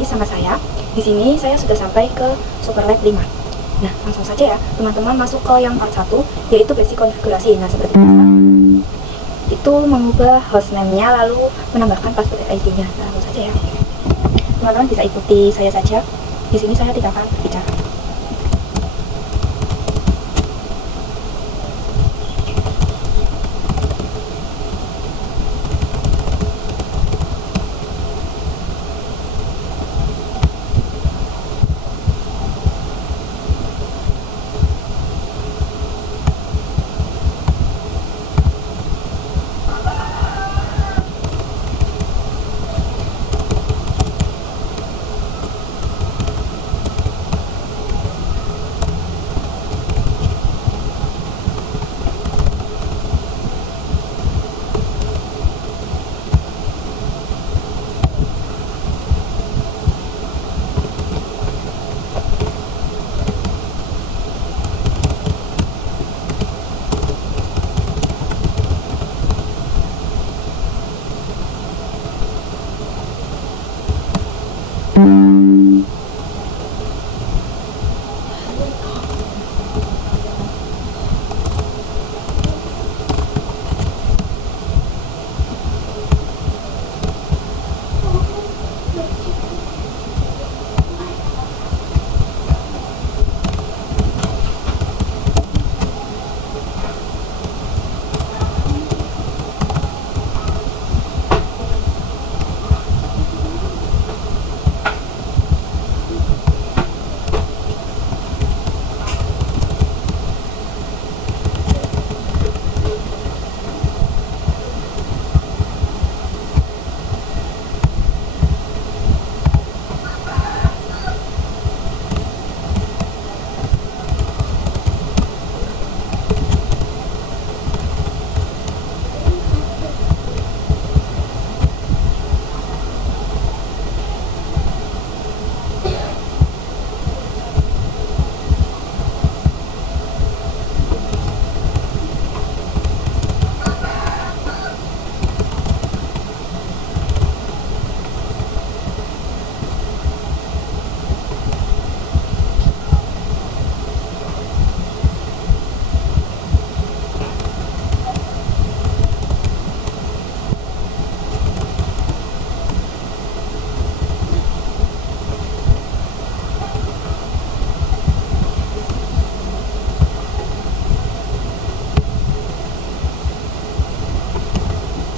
Sama saya. Di sini saya sudah sampai ke Super Lab 5. Nah, langsung saja ya, teman-teman masuk ke yang part 1, yaitu basic konfigurasi. Nah, seperti biasa, itu mengubah hostname-nya lalu menambahkan password ID-nya. Nah, langsung saja ya. Teman-teman bisa ikuti saya saja. Di sini saya tidak akan bicara.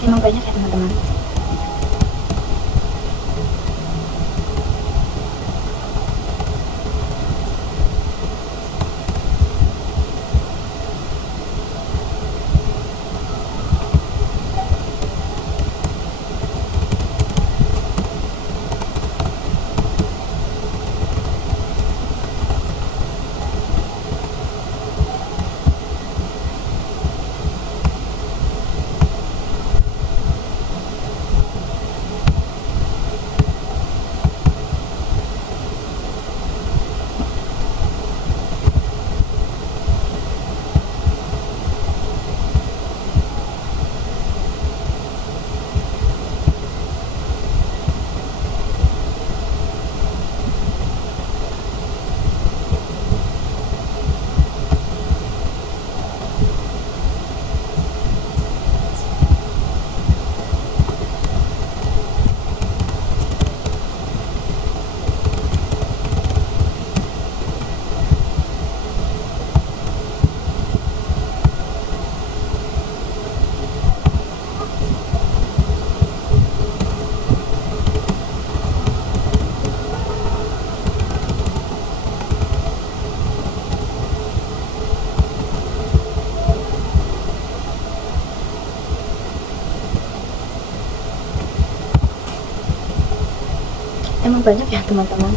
Emang banyak ya teman-teman. Emang banyak ya teman-teman.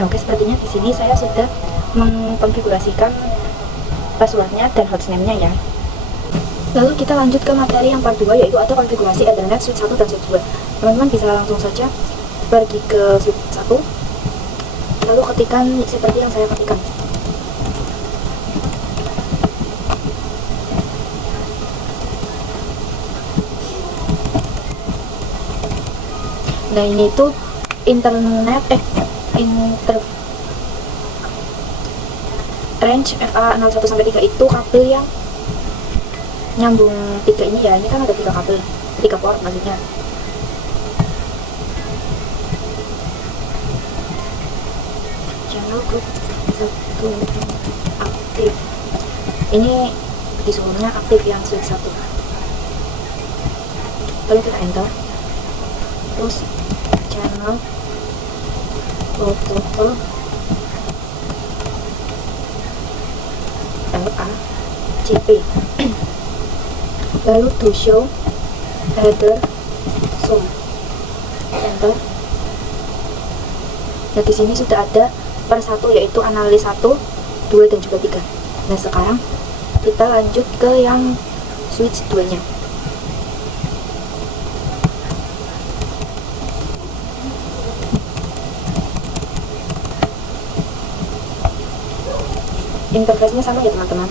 Nah, oke, sepertinya di sini saya sudah mengkonfigurasikan passwordnya dan hostname-nya ya. Lalu kita lanjut ke materi yang part 2, yaitu ada konfigurasi Ethernet switch 1 dan switch 2. Teman-teman bisa langsung saja pergi ke switch 1, lalu ketikkan seperti yang saya ketikkan. Nah, ini tuh range FA01-3 itu kabel yang nyambung 3 ini ya. Ini kan ada 3 kabel, 3 port maksudnya. Channel group 1 aktif, ini disuruhnya aktif yang switch 1. Lalu kita enter, terus channel protocol LACP, lalu to show header zoom, enter. Nah, di sini sudah ada per 1, yaitu analis 1, 2 dan juga 3. Nah, sekarang kita lanjut ke yang switch 2 nya. Interface-nya sama ya teman-teman.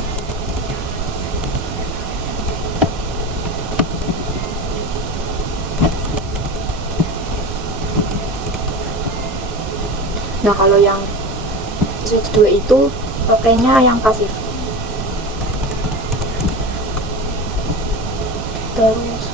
Nah, kalau yang switch 2 itu pakainya yang pasif. Terus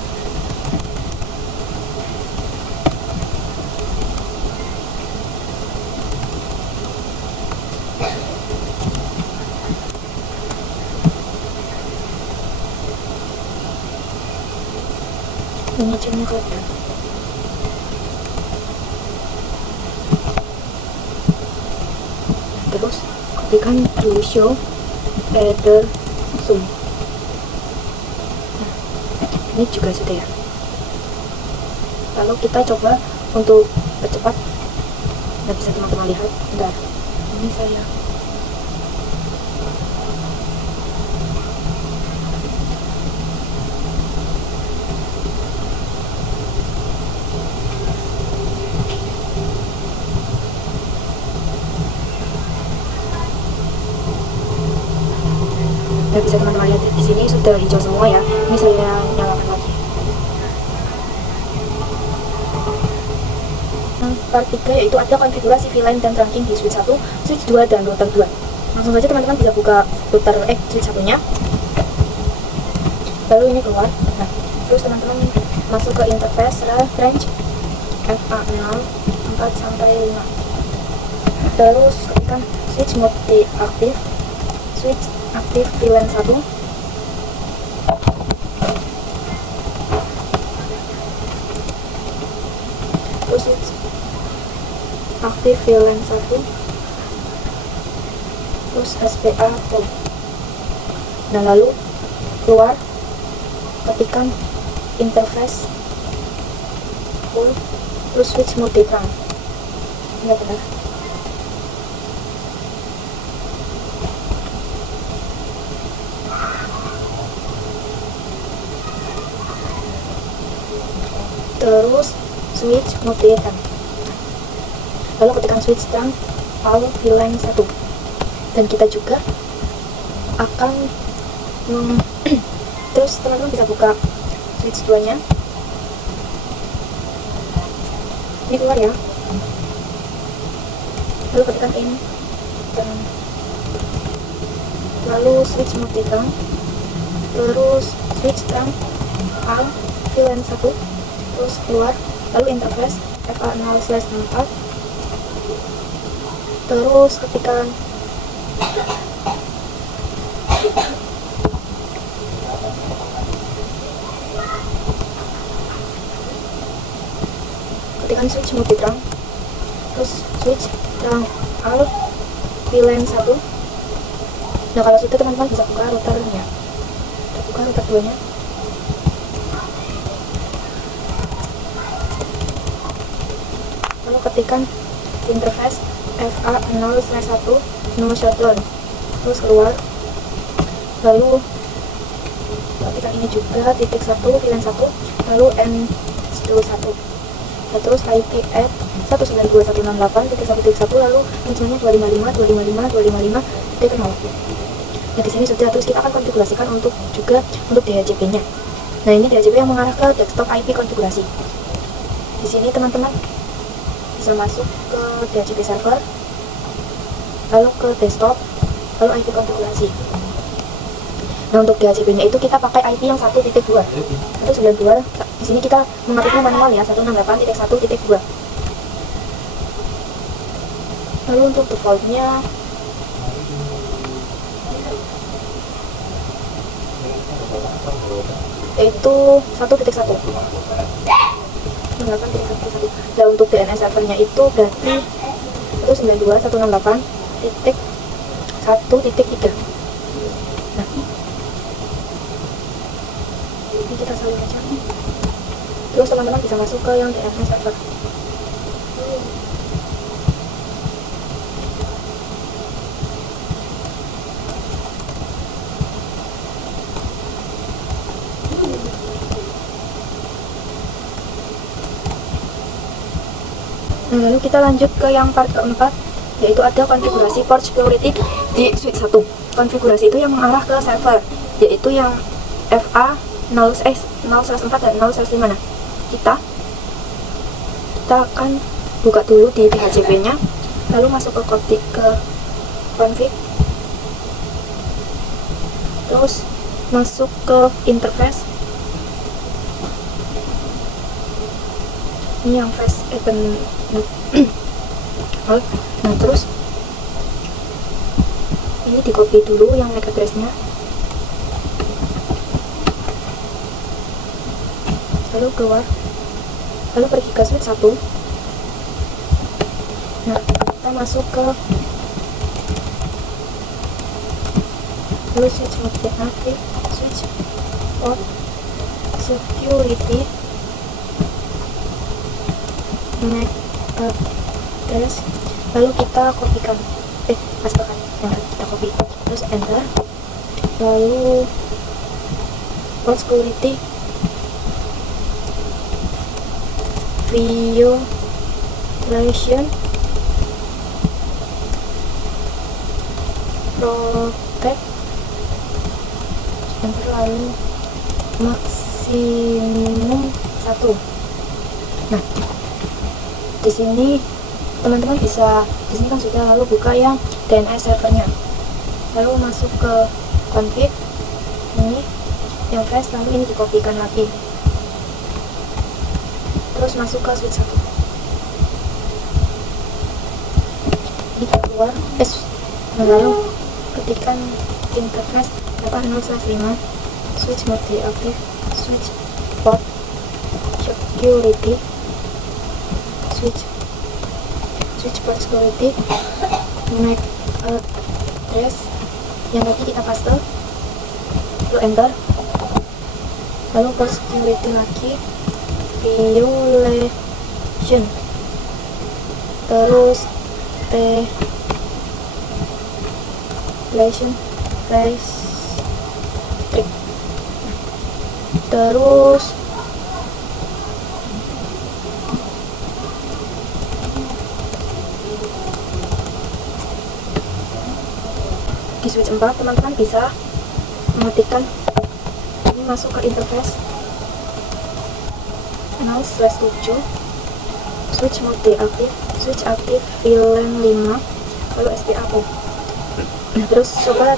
ini cuma kode. Terus ketikkan to show header zoom. Nah, ini juga sudah ya. Lalu kita coba untuk percepat. Nah, bisa teman-teman lihat. Bentar, ini saya Nah, bisa teman-teman lihat di sini sudah hijau semua ya. Ini saya nyalakan lagi. Part 3 yaitu ada konfigurasi VLAN dan trunking di switch 1, switch 2 dan router 2. Langsung saja teman-teman bisa buka router switch 1-nya. Lalu ini keluar. Nah, terus teman-teman masuk ke interface range FA0 4-5. Terus ketikkan switch mode aktif, switch aktif VLAN 1, terus switch aktif VLAN 1, terus SPA full. Nah, lalu keluar, ketikkan interface full, terus switch mode terang. Benar-benar terus switch mode terang. Lalu ketikkan switch terang power VLAN 1, dan kita juga akan terus teman-teman bisa buka switch 2 nya. Ini keluar ya. Lalu ketikkan in, dan lalu switch mode terang, terus switch terang power VLAN 1, terus keluar, lalu interface FA0/4, terus ketikkan switch mode terang, terus switch terang out VLAN 1. Nah, kalau sudah teman-teman bisa buka routernya, buka router 2 nya. Lalu ketikkan interface FA0/1 no shutdown, terus keluar. Lalu ketikkan ini juga titik 1 VLAN 1, lalu N21. Nah, terus IP at 192.168.1.1, lalu range-nya 255.255.255.0. Nah, di sini sudah. Terus kita akan konfigurasikan untuk DHCP-nya. Nah, ini DHCP yang mengarah ke desktop IP konfigurasi. Di sini teman-teman bisa masuk ke DHCP server, lalu ke desktop, lalu IP konfigurasi. Nah, untuk DHCP-nya itu kita pakai IP yang 1.2. 192. Di sini kita mengaturnya manual ya, 168.1.2. Lalu untuk default-nya itu 1.1. 168.1. Nah, untuk DNS servernya itu berarti 192.168.1.3. Nah, ini kita salin aja. Terus teman-teman bisa masuk ke yang DNS server. Nah, lalu kita lanjut ke yang part keempat, yaitu ada konfigurasi port security di switch 1. Konfigurasi itu yang mengarah ke server, yaitu yang FA0/4 dan 0/5. Nah, kita akan buka dulu di DHCP-nya, lalu masuk ke config, terus masuk ke interface. Ini yang face event. Nah, terus ini di copy dulu yang MAC address-nya, lalu keluar, lalu pergi ke switch 1. Nah, kita masuk ke lalu switch mode aktif, switch port security, MAC address, lalu kita kopikan, pastekan yang kita copy, terus enter. Lalu port security violation protect, enter, lalu maksimum 1. Nah, di sini teman-teman bisa, di sini kan sudah, lalu buka yang DNS servernya, lalu masuk ke config, ini yang flash, lalu ini dikopikan lagi, terus masuk ke switch 1. Ini keluar, lalu ketikkan interface 0/5, switch mode deaktif, switch port security, switch port security, MAC address yang tadi kita paste, lalu enter, lalu port security lagi, violation, terus violation restrict, terus di switch 4 teman-teman bisa mengetikkan ini, masuk ke interface 0/7, switch mode deaktif, switch aktif VLAN 5, lalu SPA-PO. Nah, terus coba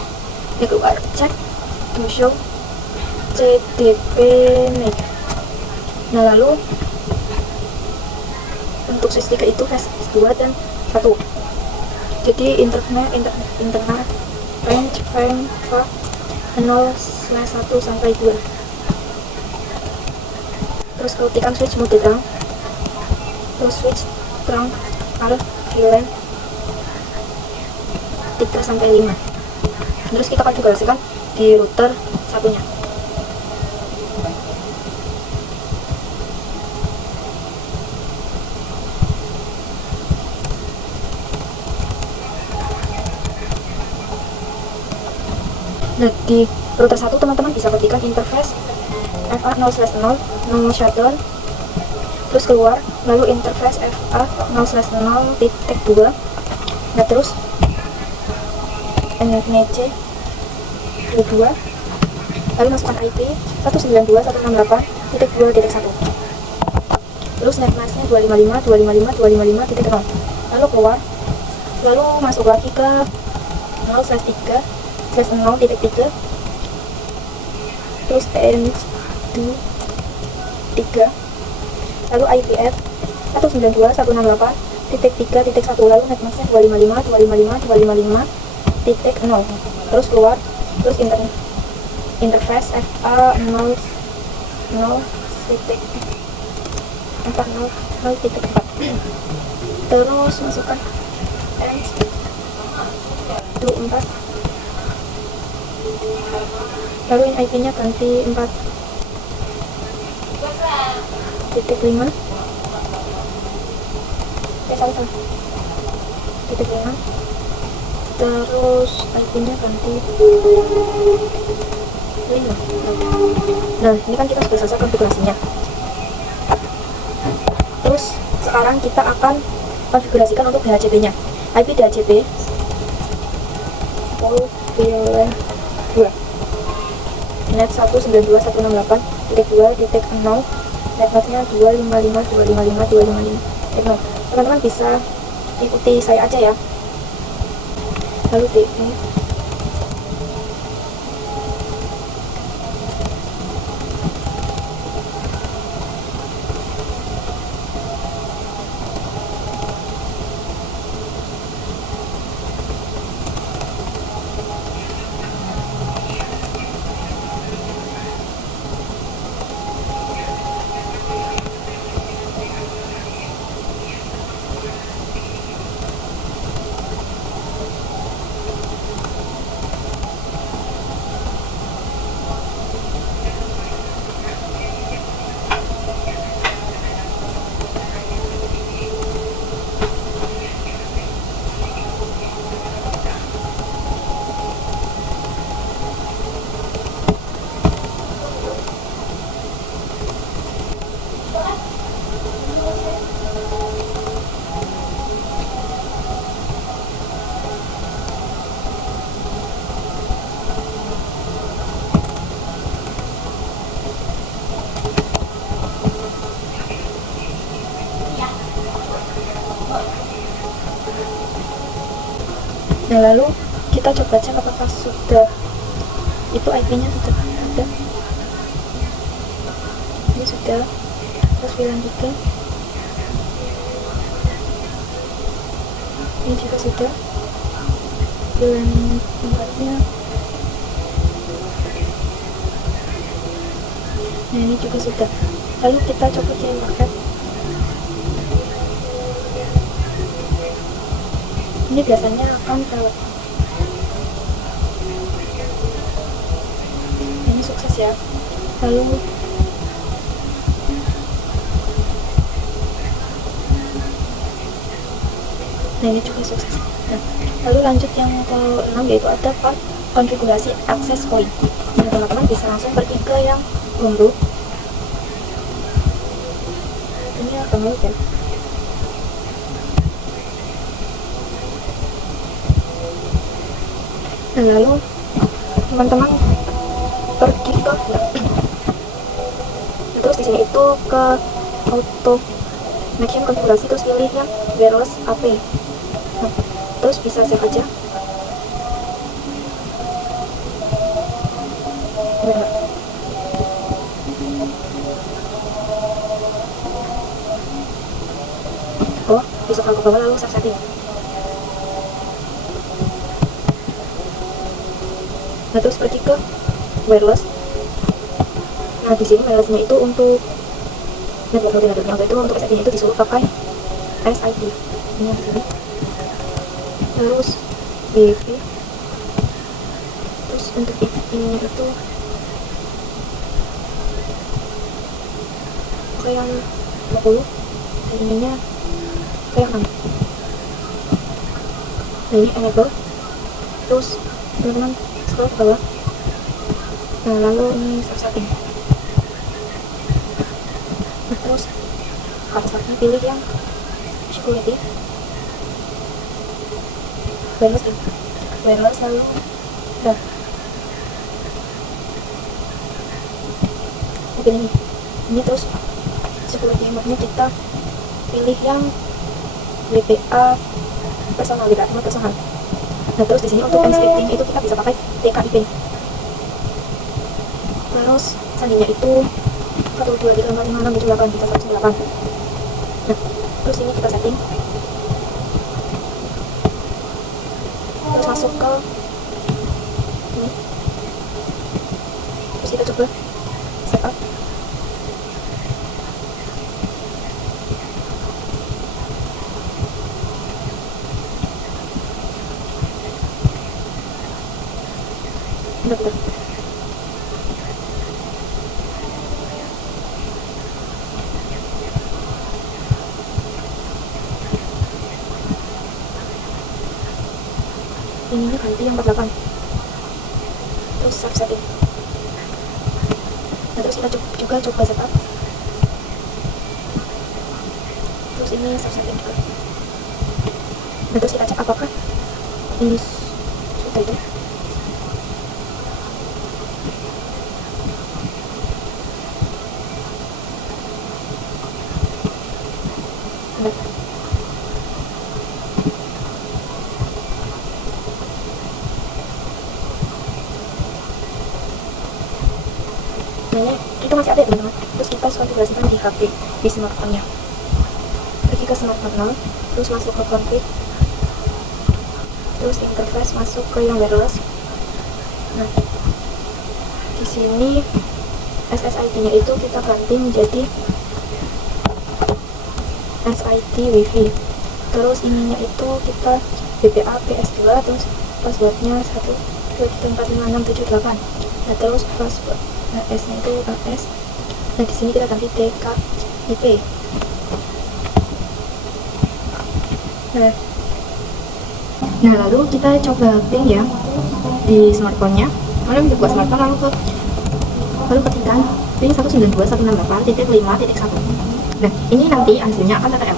keluar, cek to show CDP NIC. Nah, lalu untuk switch 3 itu phase 2 dan 1. Jadi internal range frame 0/1 sampai 2. Terus ketikkan switch mode terang, terus switch terang al VLAN 3 sampai 5. Terus kita konfigurasikan di router satunya. Nah, di router 1 teman-teman bisa ketikkan interface FA0/0 no shutdown, terus keluar, lalu interface FA0/0.2. Nah, terus NC 22, lalu masukkan IP 192.168.2.1, terus netmasknya 255.255.255.0, lalu keluar, lalu masuk lagi ke 0/3/0.3, terus TN3, lalu IPF 192.168.3.1, lalu netmasknya 255.255.255.0, terus keluar, terus interface FA0/0.4, terus masukkan N24, lalu ini IP nya ganti 4.5, titik 5, terus IP nya ganti 5. Nah, ini kan kita sudah selesai konfigurasinya. Terus sekarang kita akan konfigurasikan untuk DHCP nya. IP DHCP VLAN 2 net 192.168.2.0, netmasknya 255.255.255.0. Teman-teman bisa ikuti saya aja ya. Lalu DE, nah lalu kita coba cek apakah sudah itu IP nya sudah ada. Ini sudah, terus VLAN 3 ini juga sudah, VLAN 4 nya, nah ini juga sudah. Lalu kita coba kirim paket. Ini biasanya akan lewat. Ini sukses ya. Lalu nah ini juga sukses. Nah, lalu lanjut yang ke-6, yaitu ada part konfigurasi access point. Nah, teman-teman bisa langsung pergi ke yang home. Ini agak mirip ya. Nah, lalu teman-teman pergi ke terus di sini itu ke auto connection konfigurasi, terus pilih yang wireless AP. Nah, terus bisa save aja. Oh, bisa ke bawah lalu save setting. Nah, terus pergi ke wireless. Nah, di sini wirelessnya itu untuk network multi-network, itu untuk SID itu disuruh pakai SID. Ini yang sini. Terus WiFi. Terus untuk ininya itu pakai yang 20, dan ininya pakai yang 6. Nah, ini enable. Terus teman-teman scroll ke bawah, Nah, lalu ini setting. Nah, terus passwordnya pilih yang security, wireless lalu udah pilih ini terus security mode-nya kita pilih yang WPA personal. Nah, terus di sini untuk encrypting itu kita bisa pakai TKIP. Terus sandinya itu 1 2 3 4 5 6 7 8 bisa 108. Nah, terus ini kita setting. Terus masuk ke ini. Terus kita coba setup. Bentar. Ininya ganti yang 48. Terus save setting. Nah, terus kita juga coba setup. Terus ini save setting juga. Nah, terus kita cek apakah ini sudah itu. Nah, itu masih ada ya teman-teman. Terus kita konfigurasikan di HP, di smartphone-nya. Pergi ke smartphone, terus masuk ke config, terus interface masuk ke yang wireless. Nah, di sini SSID-nya itu kita ganti menjadi SID WiFi. Terus ininya itu kita BPA PS2, terus passwordnya 1 2 3 4 5 6 7 8. Nah, terus password AS-nya itu AS. Nah, di sini kita ganti TKIP. Nah, lalu kita coba ping ya di smartphone-nya. Lalu kita buat smartphone lalu ketikkan ping 192.168.5.1. Nah, ini nanti hasilnya akan TTL.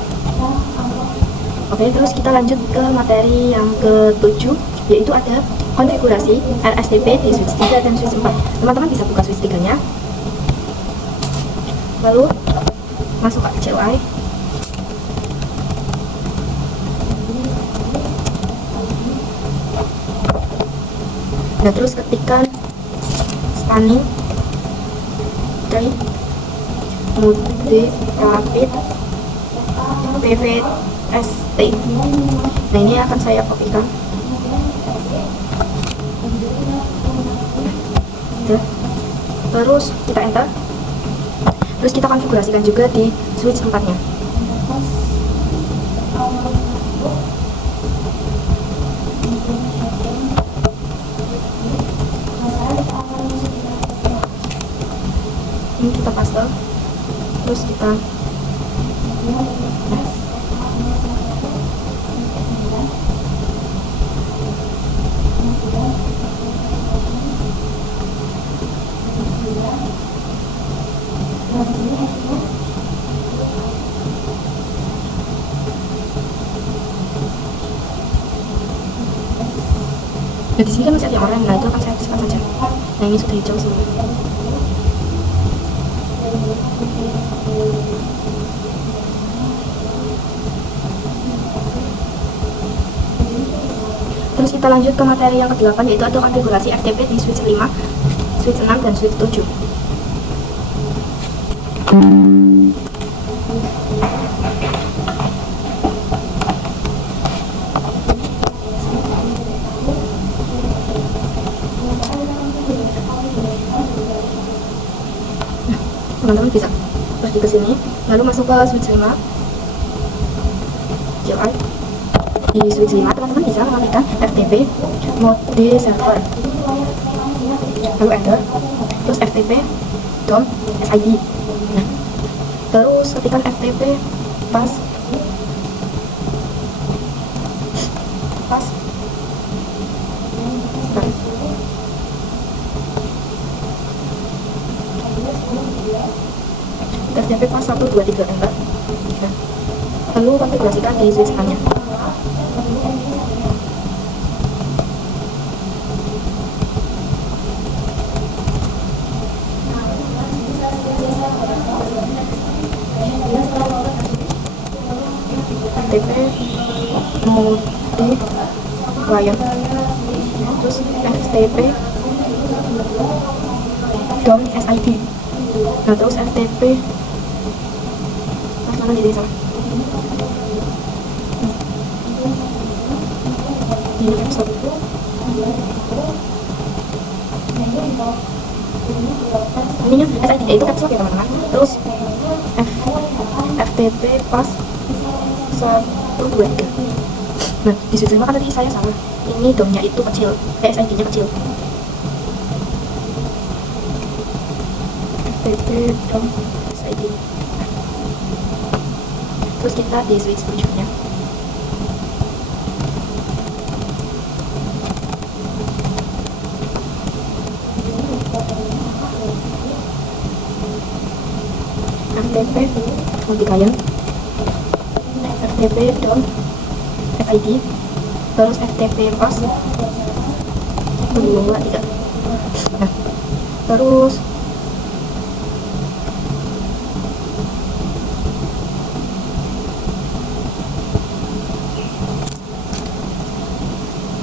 Oke, terus kita lanjut ke materi yang ke-7, yaitu ada konfigurasi RSTP di switch 3 dan switch 4. Teman-teman bisa buka switch 3-nya, lalu masuk ke CUI. Nah, terus ketikkan spanning dari mode rapid PVST. Nah, ini akan saya kopikan. Terus kita enter. Terus kita konfigurasikan juga di switch 4-nya. Ini kita paste. Terus kita nah, di sini kan masih ada orang, nah itu akan saya aktifkan saja. Nah, ini sudah hijau semua. Terus kita lanjut ke materi yang ke-8, yaitu ada konfigurasi FTP di switch 5, switch 6, dan switch 7. Teman-teman bisa pergi ke sini, lalu masuk ke switch 5, CUI. Di switch 5 teman-teman bisa mengalihkan FTP mode server, lalu enter, terus FTP dom SID. Nah, terus ketikkan FTP pas FTP pas 1, 2, 3 enter. Nah, lalu konfigurasikan di switch RAM-nya. FTP mode client, terus FTP DOM SID. Nah, terus FTP mana di sana ini episode ininya SID itu caps lock ya teman-teman. Terus FTP pas 1, 2, 3. Nah, di switch 5 kan tadi saya salah, ini DOM-nya itu kecil, SID-nya kecil. FTP DOM SID. Terus kita di switch 7-nya. FTP multi client, FTP DOM SID, terus FTP pas 1, 2, 3. Nah, terus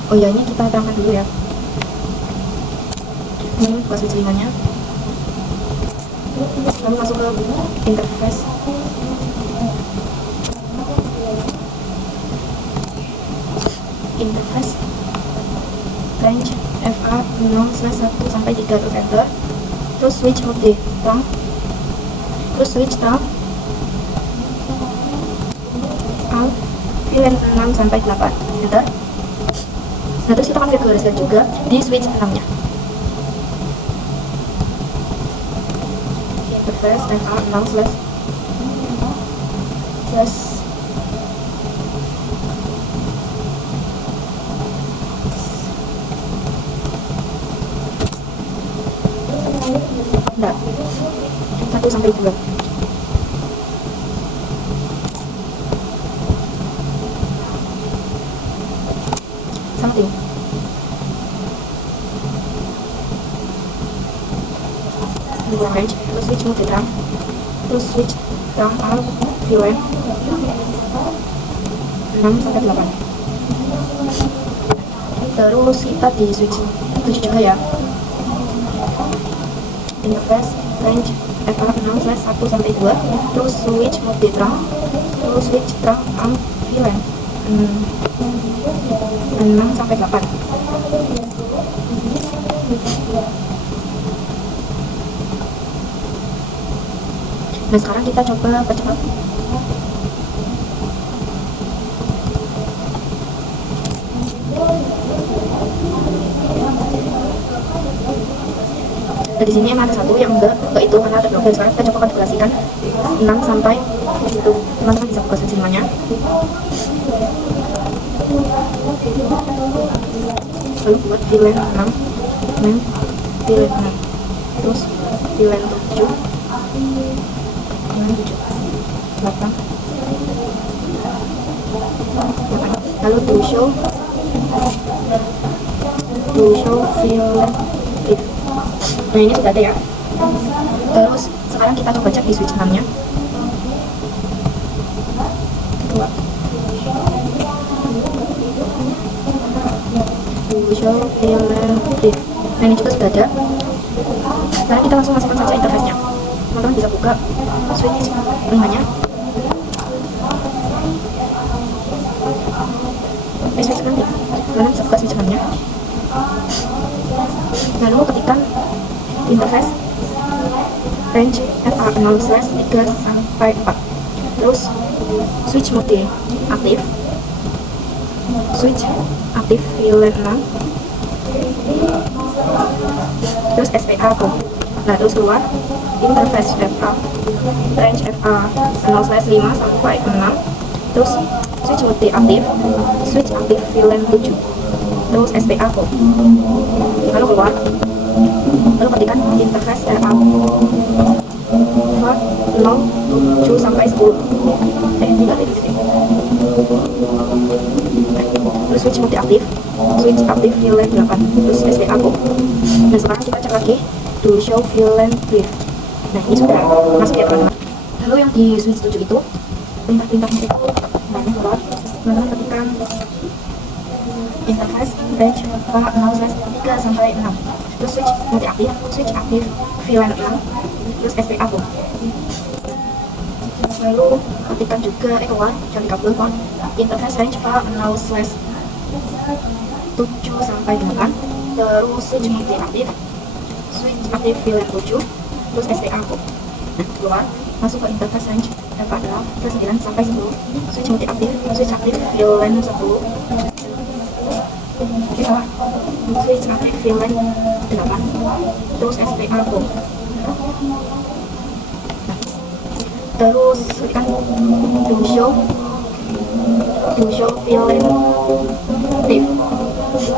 oh ya, ini kita terangkan dulu ya. Ini buka switch 5-nya, lalu masuk ke interface. Interface range FA 0/1 sampai 3 terus enter. Terus switch mode terang, terus switch terang alt VLAN 6 sampai 8 enter. Nah, terus kita konfigurasikan juga di switch 6-nya. Interface FA 0// Nah, 1 sampai 2. Something. Dua range, terus switch mode terang, terus switch terang alt VLAN 6 sampai 8. Terus kita di switch 7 juga ya. Interface range FA 0/1 sampai 2, terus switch mode terang, terus switch terang alt VLAN 6 sampai 8. Nah, sekarang kita coba percepat. Nah, di sini emang ada satu yang enggak itu karena ada blokir. Sekarang kita coba konfigurasikan 6 sampai itu. Teman-teman bisa buka switch 5-nya. Lalu buat VLAN 6, VLAN 6, terus VLAN 7, 8. Lalu to show VLAN 8. Nah, ini sudah ada ya. Terus sekarang kita coba cek di switch 6-nya. Show VLAN 8. Nah, ini juga sudah ada. Sekarang kita langsung masukkan saja interface-nya. Teman-teman bisa buka switch 5-nya. Switch 6 ya. Teman-teman bisa buka switch 6-nya. Lalu ketikkan interface range FA 0/3 sampai 4. Terus switch mode aktif, switch aktif VLAN 6, terus SPA tuh. Nah, terus keluar interface FA range FA 0/5 sampai 6, terus switch mode aktif, switch aktif VLAN 7, terus SPA tuh. Lalu keluar, lalu ketikkan interface FA 7 sampai 10. Tidak ada di sini. Terus switch multi aktif, switch aktif VLAN 8, terus SPA go. Nah sekarang kita cek lagi to show VLAN brief. Nah ini sudah masuk ya teman-teman. Lalu yang di switch 7 itu perintah-perintahnya itu banyak keluar. Teman-teman ketikkan interface range K0/3 sampai 6. Terus switch multi aktif, switch aktif VLAN 6, terus SPA go. Lalu ketikkan juga keluar cari kabel kon interface range K0/7 sampai 8, terus switch multi aktif, switch aktif VLAN 7, terus SPA go. Nah keluar masuk ke interface range K0/9 sampai 10, switch multi aktif, switch aktif VLAN 10, switch aktif VLAN 8, terus SPA go. Terus kan to show VLAN brief.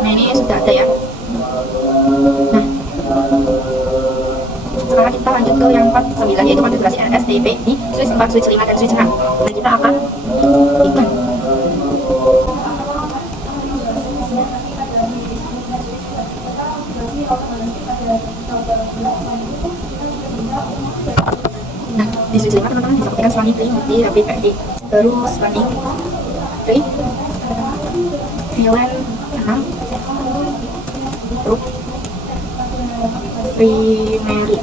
Nah ini sudah ada ya. Nah sekarang kita lanjut ke yang part 9, yaitu konfigurasi RSTP di switch 4, switch 5, dan switch 6. Nah kita akan iklan. Nah, di switch 5 teman-teman bisa ketikkan running clean multi rapid PFD, terus running clean VLAN 6, terus primary,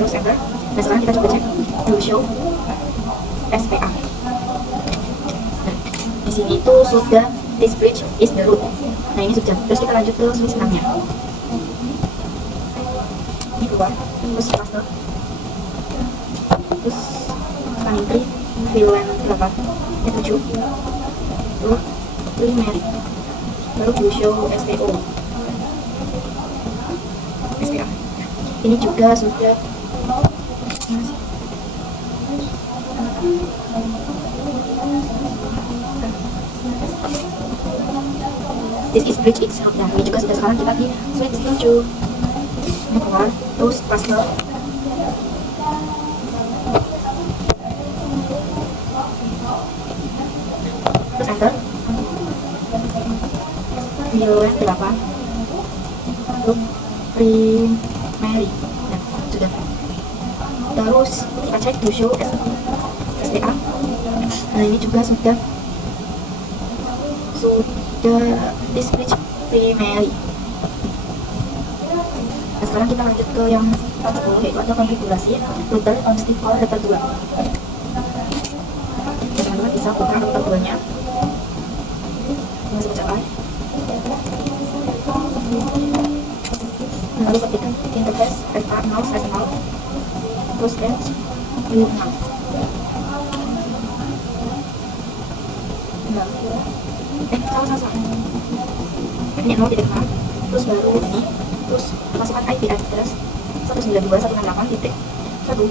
terus enter. Nah sekarang kita coba cek to show SPA. Nah di sini itu sudah this bridge is the root. Nah ini sudah. Terus kita lanjut ke switch 6 nya. Ini keluar, terus master, terus running tree VLAN 8, 7, terus primary, baru to show SPO. SPA. Ini juga sudah. This is bridge itself. Nah ini juga sudah. Sekarang kita di switch 7. Ini keluar, terus master, terus enter VLAN 8, terus primary. Nah sudah. Terus kita cek to show SPA. Nah ini juga sudah this bridge primary. Nah sekarang kita lanjut ke yang part 10, yaitu ada konfigurasi router on stick core router 2. Teman-teman bisa buka router 2 nya, masih capai. Lalu ketikkan interface FA0/0, terus range 5. Salah. Ini 0.6, terus baru ini, terus masukkan IP address 192.168.1,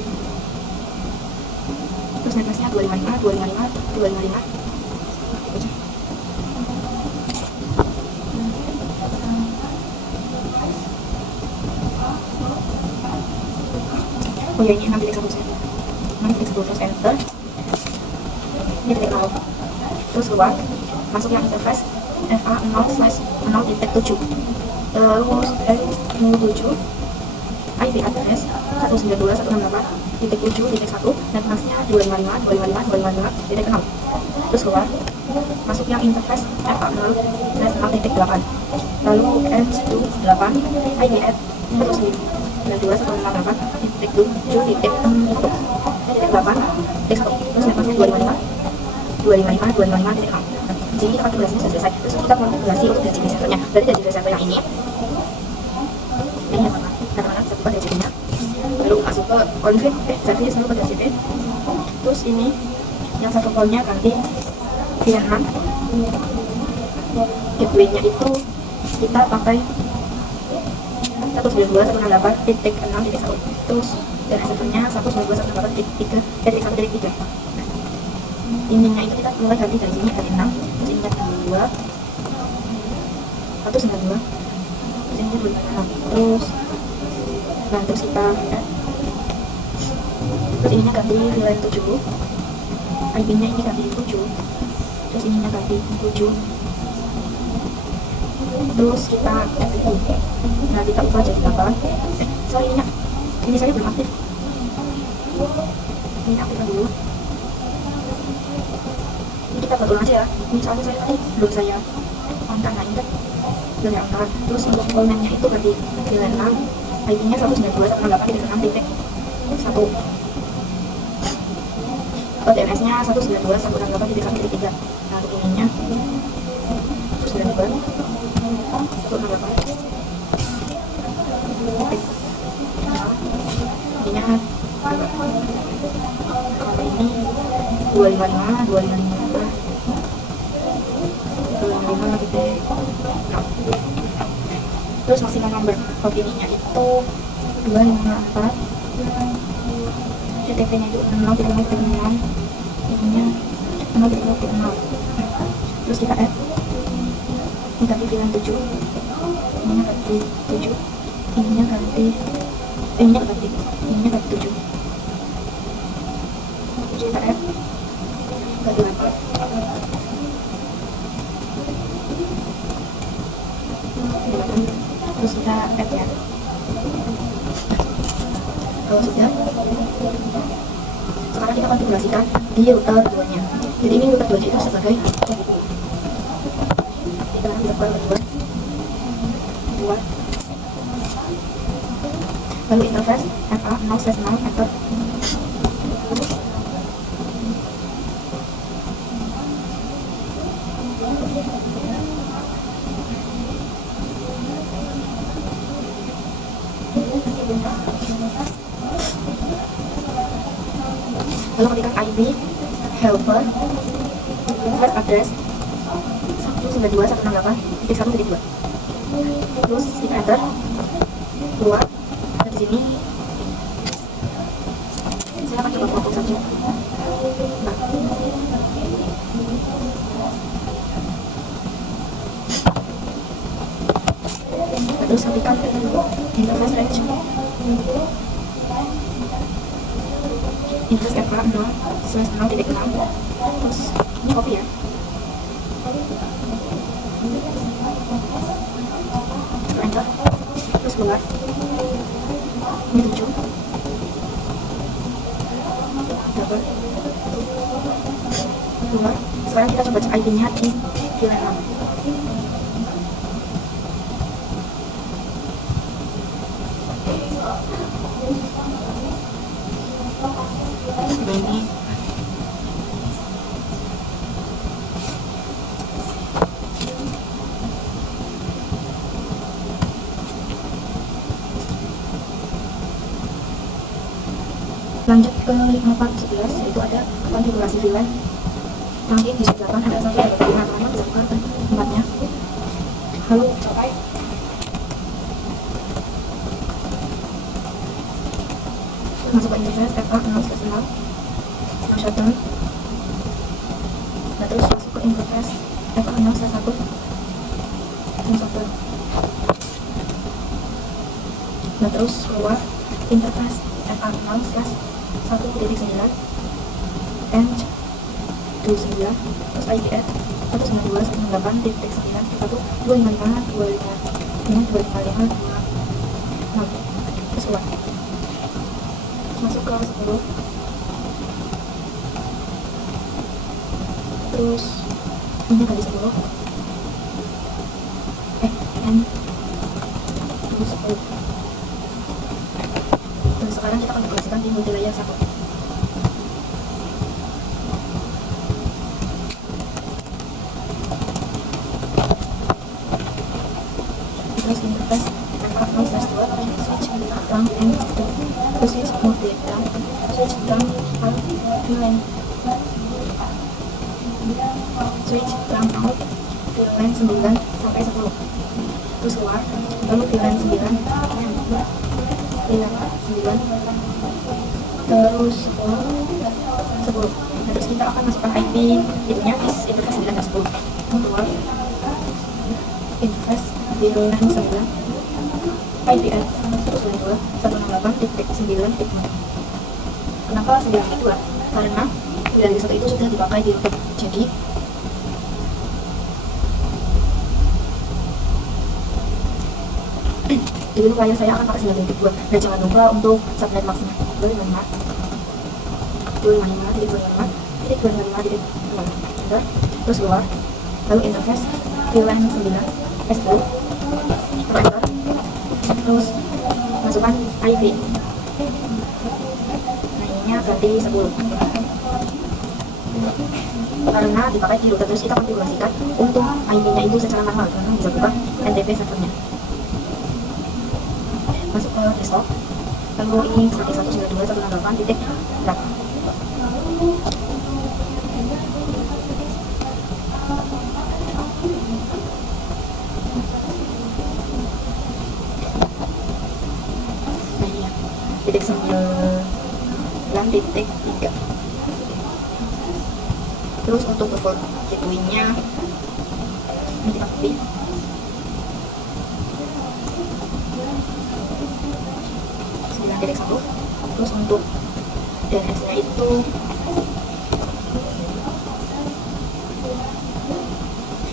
terus netmasknya 255. Oh ya ini 6.1, terus enter. Ini titik 0, terus keluar masuk yang interface FA0/0.7, terus N7 IP address 192.168.7.1, netmasknya 255, terus keluar masuk yang interface FA0/0.8, lalu N8 IP address 192.168.7.8, terus netmasknya 255.255.6. Di sini kita konfigurasinya sudah selesai. Terus kita konfigurasi untuk DHCP servernya. Berarti DHCP server yang ini ya teman-teman bisa buka DHCP nya, lalu masuk ke config servernya, selalu ke DHCP. Terus ini yang server poolnya ganti VLAN 6, gateway nya itu kita pakai 192.168.6.1, terus dan servernya 192.168.1.3. Ininya itu kita mulai ganti dari sini, dari 6, terus ini 2, 192, terus ini 256, terus nah terus kita terus ininya ganti VLAN 7, IP nya ini ganti 7, terus ininya ganti 7, terus kita add lagi. Nah kita ubah jadi 8. Sorry, ini saya belum aktif, ini aktifkan dulu. Ini kita betulan aja ya, ini soalnya saya tadi belum saya on kan, nah ini kan belum saya on kan. Terus untuk callname-nya itu ganti VLAN 6, IP nya 192.168.1. DNS nya 192.168.1.3. Nah untuk ininya 192.168. Ininya kalau ini 255 gitu. Terus maksimal number opininya itu 254. TTP nya itu 0.0.6, ininya 0.0.0. Terus kita add, ini ganti VLAN 7, ininya ganti 7, ininya ganti 7. Terus kita add, ganti 8. Terus kita add ya. Kalau sudah, sekarang kita konfigurasikan di router 2-nya. Jadi ini router 2 itu sebagai kita nanti buka router 2. Lalu interface FA 0/0 enter. Lalu ketikkan IP helper slash address 192.168.1.2. Terus kita enter, keluar. Dan di sini saya akan coba foto saja. Nah. Terus ketikkan interface range interface FA 0/0.6. Terus ini copy ya. Enter. Terus keluar. Ini 7. Double. Keluar. Sekarang kita coba cek IP-nya di VLAN 6. Ini lanjut ke 5411, yaitu ada konfigurasi VLAN. Nanti di sebelah ada satu ada 5 teman bisa buka tempatnya. Halo, sampai masuk ke interface FA 0/0 shutdown. Nah terus masuk ke interface FA 0/1 shutdown. Nah terus keluar interface FA 0/1.9 and 29. Terus IP add 192.168.1.255.255. Terus keluar. Masuk ke 10. Terus ini kali 10 N terus 10. Terus sekarang kita konfigurasikan di multi layer 1. Terus interface FA 0/2 switch RAM and terus switch multi RAM, switch RAM out VLAN, switch RAM out VLAN 9 sampai 10. Terus keluar, lalu VLAN 9 terus 10. Terus kita akan masukkan IP itunya di interface 9 dan 10. Keluar interface VLAN 9 IPS 192.168.9.0. Kenapa 9.2? Karena 9.1 itu sudah dipakai di router. Jadi di dulu layar saya akan pakai 9.2. Dan jangan lupa untuk subnet max-nya 255.255.255.255. Terus keluar, lalu interface VLAN 9 S10 enter, terus masukkan IP. Nah, ininya ganti 10 karena dipakai di router. Terus kita konfigurasikan untuk IP-nya itu secara manual karena bisa buka NTP servernya. Masuk ke desktop, lalu ini 192.168.4. Nah ini ya, titik 9.3. Terus untuk default gateway-nya ini kita copy. Terus untuk DNS-nya itu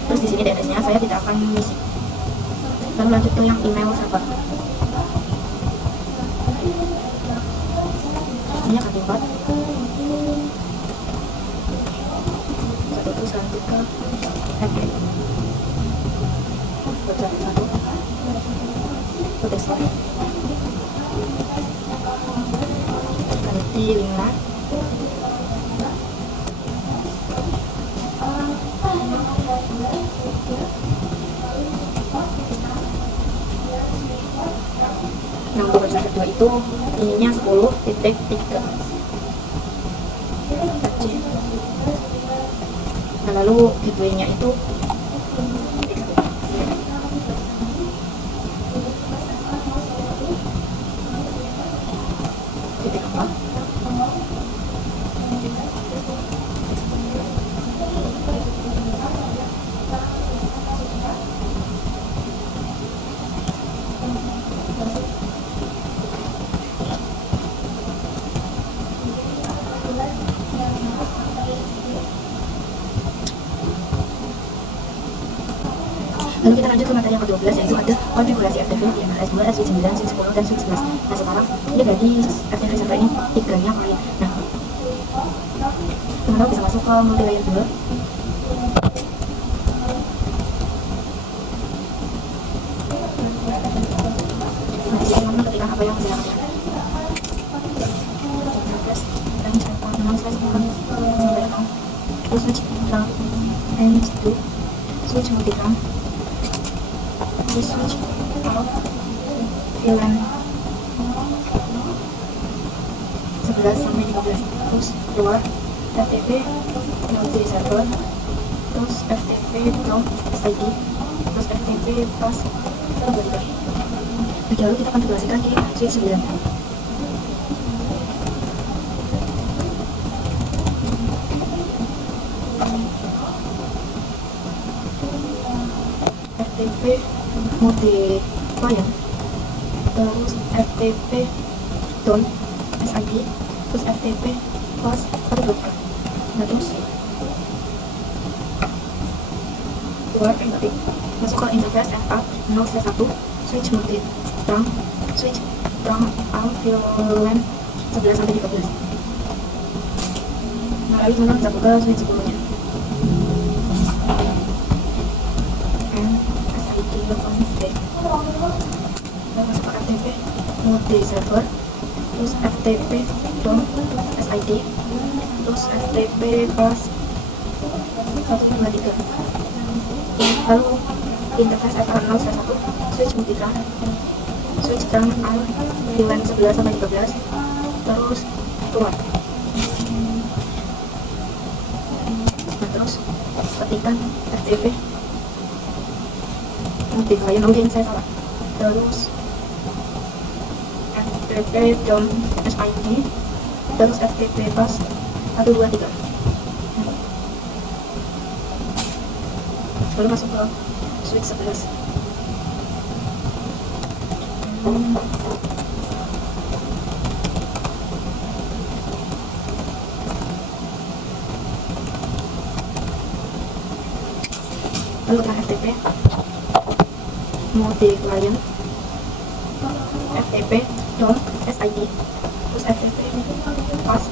terus di sini DNS-nya saya tidak akan mengisi. Lalu lanjut ke yang email server. Ini akan dibuat terus lanjut ke template satu ke desktop. Ganti 5. Nah, untuk website kedua itu ininya 10.3. Nah, lalu gateway-nya itu titik 4. Lalu kita lanjut ke materi yang ke-12, yaitu ada konfigurasi FTP di MLS 2, switch 9, switch 10, dan switch 11. Nah, sekarang ini berarti FTP server ini 3-nya pahit. Nah, teman-teman bisa masuk ke multi layer 2. Nah, di sini teman-teman ketikkan apa yang sedang ada. Terus switch RAM N2, switch multi-RAM, terus switch out VLAN 11 sampai 13. Terus keluar FTP multi server, terus FTP from SID, terus FTP pas terbalikkan. Lalu kita konfigurasikan di switch 9. FTP multi client, terus FTP down SID, terus FTP plus terbuka. Nah, terus keluar nanti masuk ke interface setup 0/1 switch multi RAM, switch RAM out VLAN 11 sampai 13. Nah, lalu teman-teman bisa buka switch sebelumnya. Masuk ke FTP multi server, terus FTP dom SID, terus FTP pas 123. Lalu interface FR0/1 switch multi RAM, switch RAM out VLAN 11 sampai 13, terus keluar. Nah, terus ketikkan FTP multi client, mungkin saya salah. Terus FTP dom SID, terus FTP pas 123. Lalu masuk ke switch 11. lalu keterangan FTP, mode client, FTP dom SID, terus FTP pas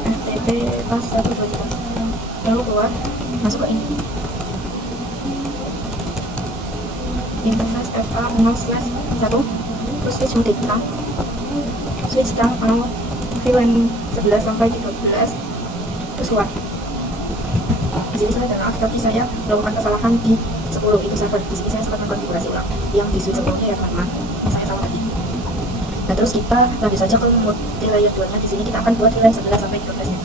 FTP pas 123, lalu keluar masuk ke ini interface FA 0/1, terus switch mode hitam, switch down mau VLAN 11 sampai 13, terus keluar. Di sini saya maaf, tapi saya melakukan kesalahan di 10 itu server. Di sini saya sempat mengkonfigurasi ulang yang di switch 10-nya ya teman-teman, saya salah tadi. Nah terus kita lanjut saja ke mode layer 2 nya. Di sini kita akan buat VLAN 11 sampai 13 nya.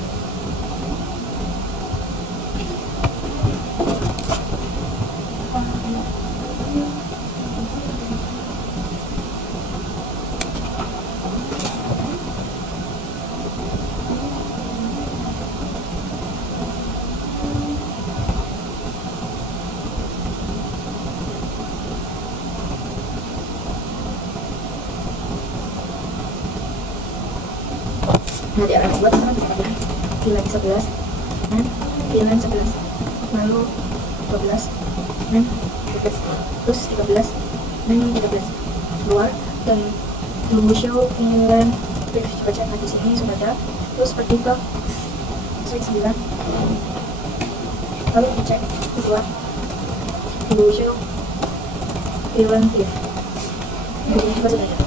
Nah di RMS 2 teman-teman bisa pakai VLAN 11 dan VLAN 11, lalu 12 dan 13, terus 13 dan 13 keluar, dan dulu show VLAN brief. Coba cek, nah di sini sudah ada. Terus pergi ke switch 9, lalu dicek keluar dulu show VLAN brief. Di sini juga sudah ada.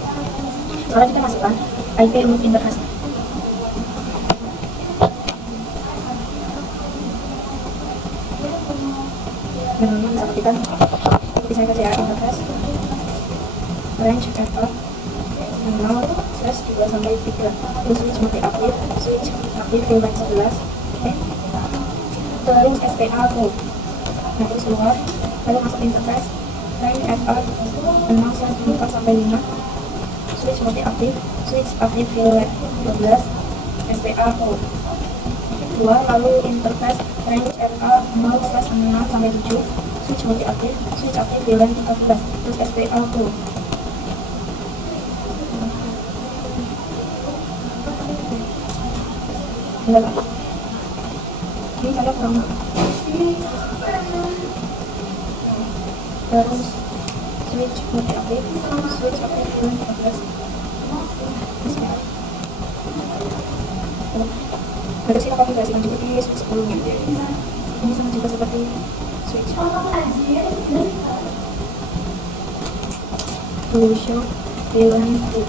Sekarang kita masukkan IP untuk interface. Dan teman-teman bisa ketikkan seperti saya kasih interface range FA 0/2 sampai 3, terus switch mode aktif VLAN 11, terus SPA code. Nah terus keluar, lalu masuk interface range FA 0/4 sampai 5, switch mode aktif VLAN 12, SPA code. Keluar, lalu interface range FA 0/6 sampai 7, switch mode aktif VLAN 13, terus SPA code. Enggak, ini saya kurang. Terus switch mode aktif VLAN 13, SPA. Terus kita konfigurasikan juga di switch 10 nya. Ini sama juga seperti switch. To show VLAN 2.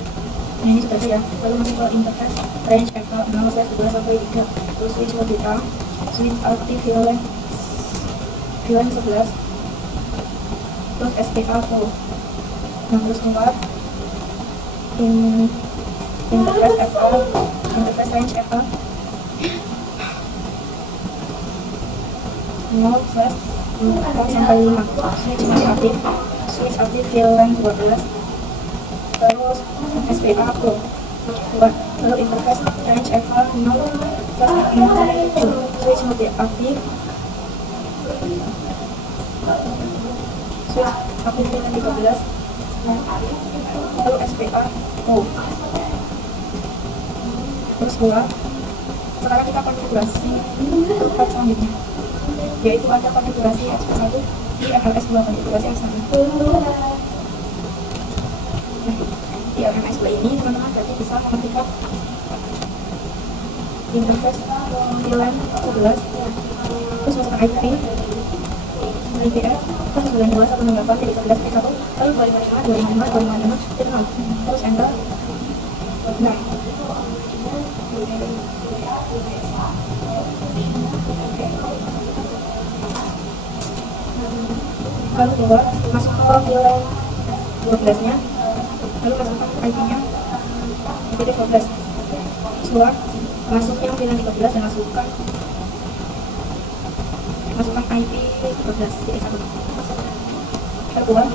Nah ini sudah ada ya. Lalu masuk ke interface range FA 0/2 sampai 3, terus switch mode hitam, switch aktif VLAN 11, terus SPA code. Nah terus keluar interface range FA 0/4 sampai 5, switch mode aktif VLAN 12, terus SPA code. Lalu interface range FA 0/6 sampai 7, switch mode aktif VLAN 13, lalu SPA code. Terus keluar. Sekarang kita konfigurasi untuk part selanjutnya, yaitu ada konfigurasi SP1 di RMS 2, konfigurasi SP1. Di RMS 2 ini teman-teman berarti bisa mengetikkan interface VLAN 11, terus masukkan IP IPF 192.168.11.1, lalu 255.255.255, terus enter. Nah lalu keluar, masuk ke VLAN 12 nya, lalu masukkan IP nya IP12, keluar, masuk yang VLAN 13 dan masukkan IP 13.1, keluar.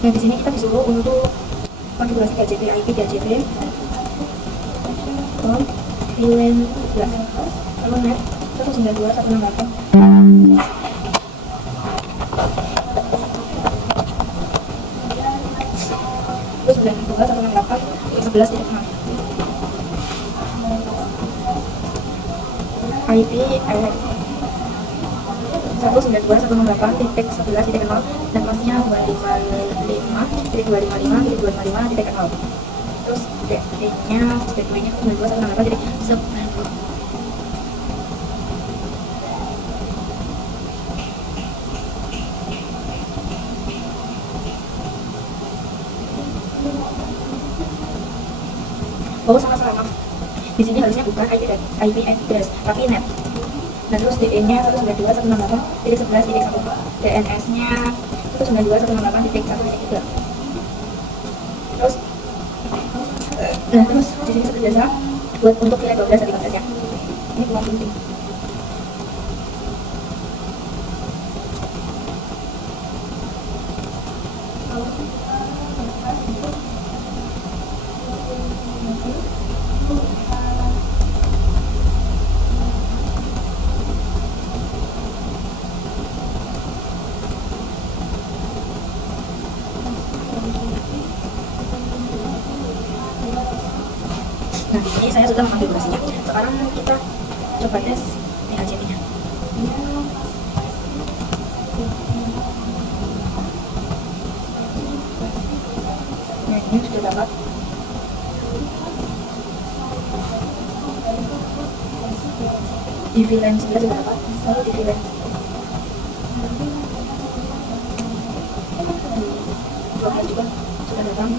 Nah di sini kita disuruh untuk konfigurasi DHCP IP DHCP ke VLAN 11, lalu net 192.168, terus 92.168.11.6. IP 192.168.11.0 dan masnya 255.255.255.0. Terus DE-nya 92.168.90. Oh, salah. Di sini harusnya bukan IP address, tapi net. Dan terus DE-nya 192.168.11.1, DNS-nya 192.168.1.3. Terus terus di sini seperti biasa buat untuk file 12 dan 15 ya. Ini belum penting. Nah, ini saya sudah mengkonfigurasinya. Sekarang kita coba tes DHCP-nya. Nah, ini sudah dapat. Di VLAN sudah dapat. Lalu di VLAN juga sudah dapat.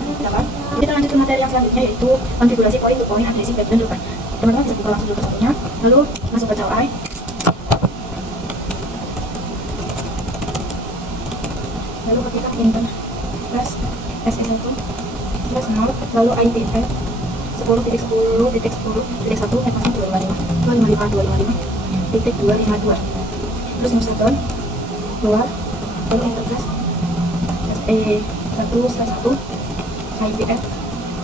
Jadi kita lanjut ke materi yang selanjutnya, yaitu konfigurasi point to point addressing background depan. Teman-teman bisa buka langsung dulu satunya, lalu masuk ke CLI. Lalu ketikkan interface SE1 plus 0, lalu IPF 10.10.10.1 netmasnya 255.255.252. Terus nyusun keluar, lalu interface SE1/1 IPF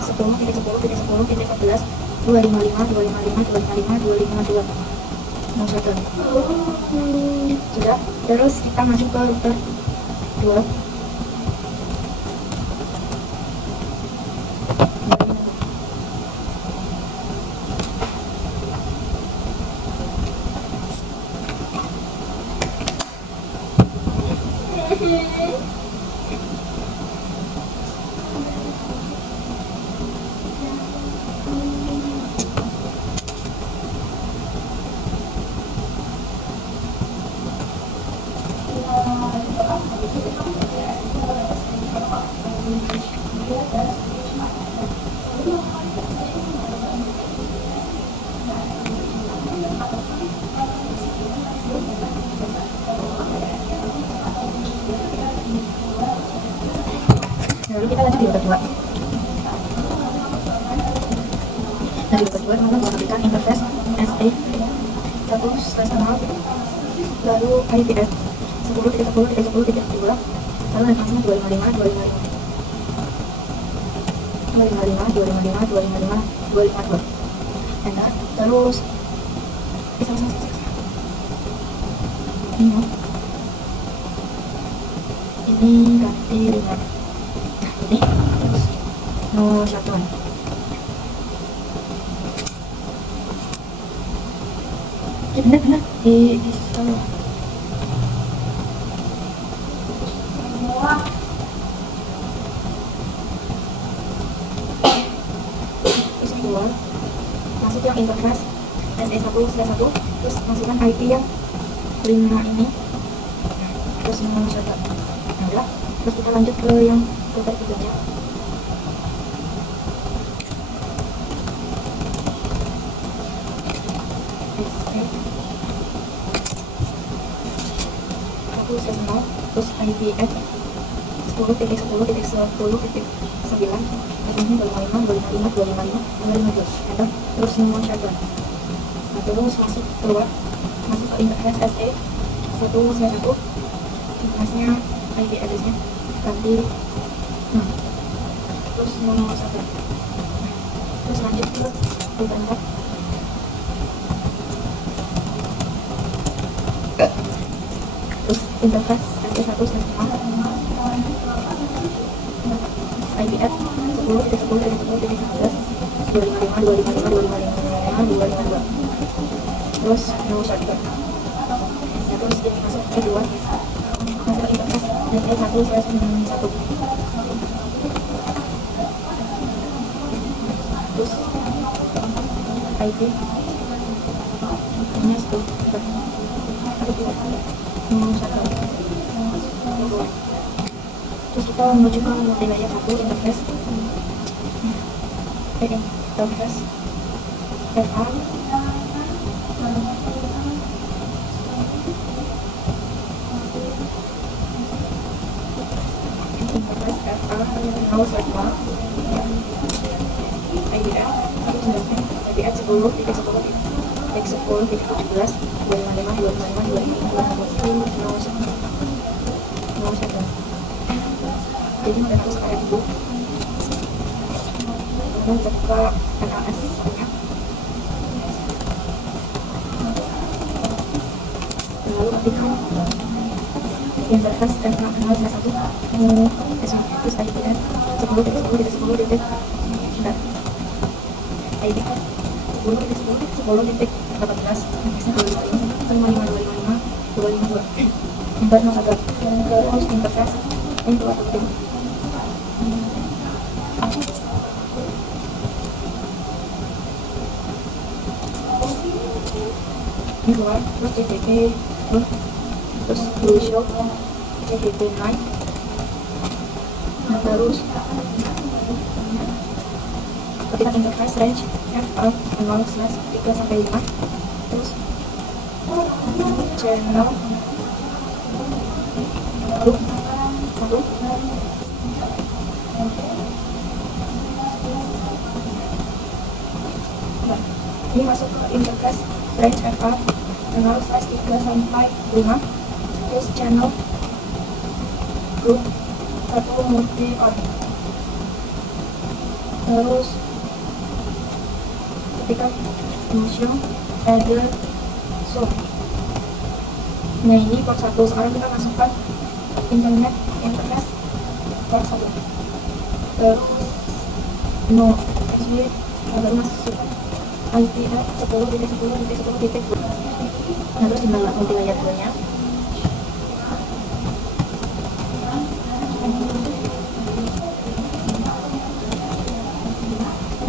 10.10.10.14.255.255.255.252. Sudah. Terus kita masuk ke router 2. Lalu kita lanjut di router 2. Dari router 2 teman-teman bisa berikan interface SE1/0, lalu IPF 10.10.10.2, lalu netmasnya 255.255.255.255.252. Enter. Terus bisa ini ganti dengan ini terus no shutdown. Benar di install. Terus keluar, masuk yang interface SE1/1, terus masukkan IP yang 5 ini, terus no shutdown. Nah, udah. Terus kita lanjut ke yang router 3-nya. Terus IPF 10.10.10.9, netmasnya 255.255.255.252. Enter. Terus semua shutdown. Nah, terus keluar, masuk ke interface SE1/1, netmasnya IP address-nya ganti terus nomor 1. Terus lanjut ke router 4. Terus interface SE1/1, IPF 10.10.10.11.255.255.255.252. terus no shortcut. Nah, terus ini masuk kedua, masuk interface SE1/1. Terus IP nya 10. Terus kita menuju ke multilayer 1 interface interface FA. Interface FA now search bar IDF 10, titik 10, titik 10, titik 17, 255, 255, 255, jadi mulai harus kayak gitu. Kemudian cek ke NAS nya, lalu ketikkan interface F001 terus IPN 10 titik 10 titik 10 titik dan ID 10 titik 10 titik 10 titik 18 NAS-nya 255 255 Enter no agak terus interface ini keluar penting ini keluar terus TTP terus blue show TTP night. Nah, terus ketika interface range FA 0/3-5 terus channel group 1. Nah, ini masuk ke interface range FA 0/3-5 terus channel group 1 multi on. Terus ketika motion ada so. Nah, ini port 1. Sekarang kita masukkan internet interface port 1. Terus no switch baru masuk IPF 10.10.10.10. Nah, terus dimana multilayer 2 nya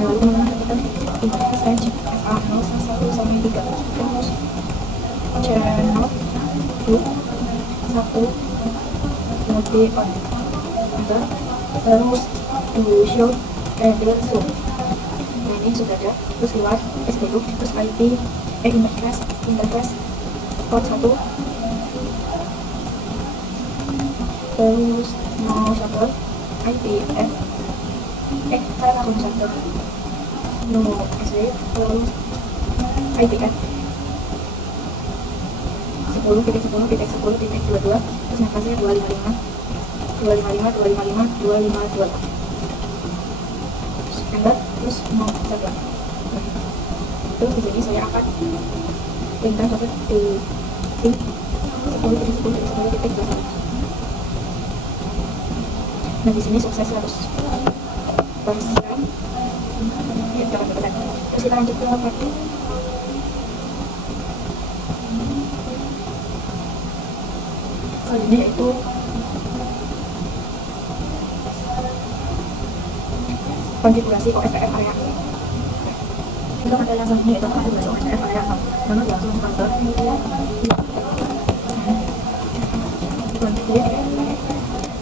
lalu menentukan interface range FA 0/1-3 terus channel group 1 multi on terus to show adder zoom. Nah, ini sudah ada. Terus keluar SPU terus IP interface port 1 terus no shuttle IPF karena aku shuttle no SW terus IPF 10.10.10.22 terus nafasnya 255 enter terus mau shuttle. Terus di sini saya akan perintah soket di pin 10.10.10.21. Nah, di sini sukses 100%. Ya, jangan lupa. Terus kita lanjut ke part 2. Selanjutnya yaitu konfigurasi OSPF area. Jika ada yang selanjutnya yaitu konfigurasi OSPF area, lalu langsung ke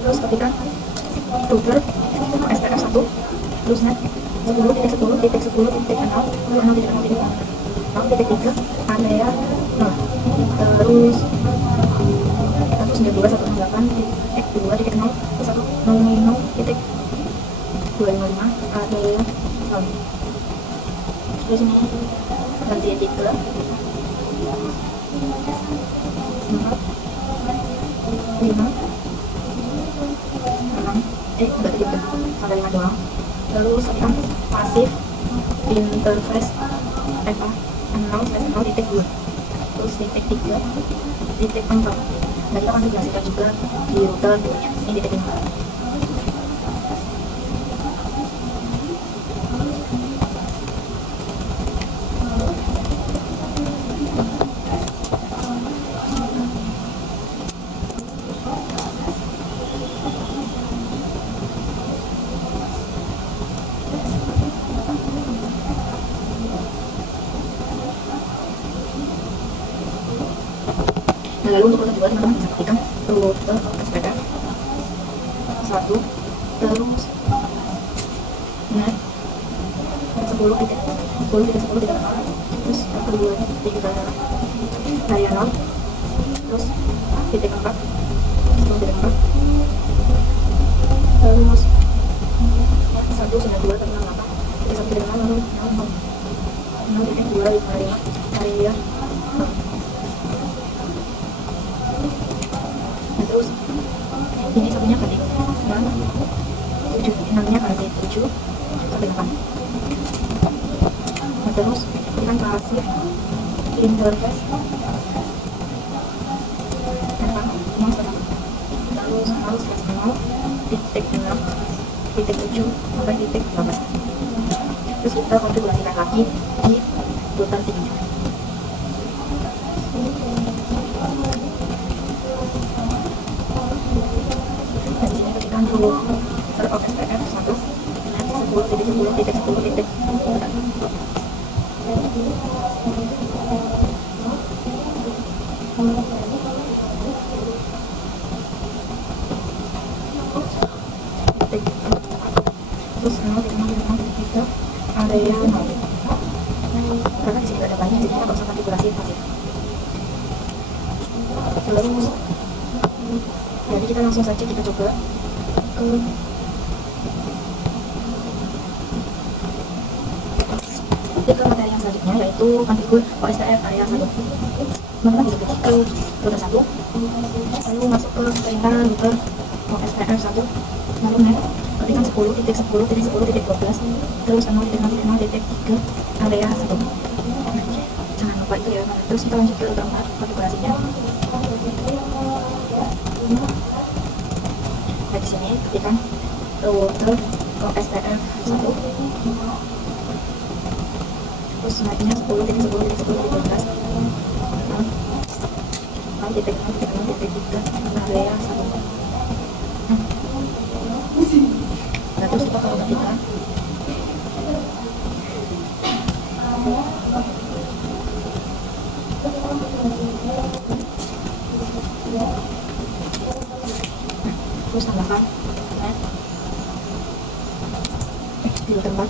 terus ketikkan router OSPF 1 terus net 10.10.10.0 area 0 terus 192.168.2.0 terus 1.0.0.255 area 0. Terus ini ganti edit ke 4 5 enggak gitu, ada 5 doang. Lalu sekarang pasif interface FA 0/0.2 terus titik 3 titik 4. Nah, kita akan dijelaskan juga di router 2 nya ini titik 5. Nah, lalu untuk urutan 2 teman-teman bisa ketikkan router SPF 1, terus naik 10 titik 10 titik 10 titik 0, terus kedua titik area 0, terus titik 4 10 titik 4, terus 192 terminal 8 titik 1 titik 0, lalu 0 titik 255 area 0. Nah, terus ini satunya kali 7, 6 nya kali 7 sampai 8. Nah, terus dengan pasif interface semua sama, terus harus kasih 0 titik 6 titik 7 sampai titik 12. Terus kita konfigurasikan lagi di router 3 nya. Dan di sini ketika router of SPF 1 net 10 titik 10 titik 10 titik terus 0 titik 0 titik 0 titik 3 area 0. Karena di sini nggak ada banyak, jadi kita nggak usah konfigurasi pasif. Terus jadi kita langsung saja kita coba ke materi yang selanjutnya, yaitu konfigur OSPF area 1. Teman-teman bisa pergi ke router 1, lalu masuk ke perintah router OSPF 1, lalu net ketikkan 10 titik 10 titik 10 titik 12, terus 0 titik 0 titik 0 titik 3 area 1. Jangan lupa itu ya. Terus kita lanjut ke router 4 konfigurasinya. Nah, di sini ketikkan router OSPF 1, terus naiknya 10 titik 10 titik 10 titik 12, 0 titik 0 titik 0 titik 3 area 1. Nah, terus kita kalau ketikkan terus tambahkan net di tempat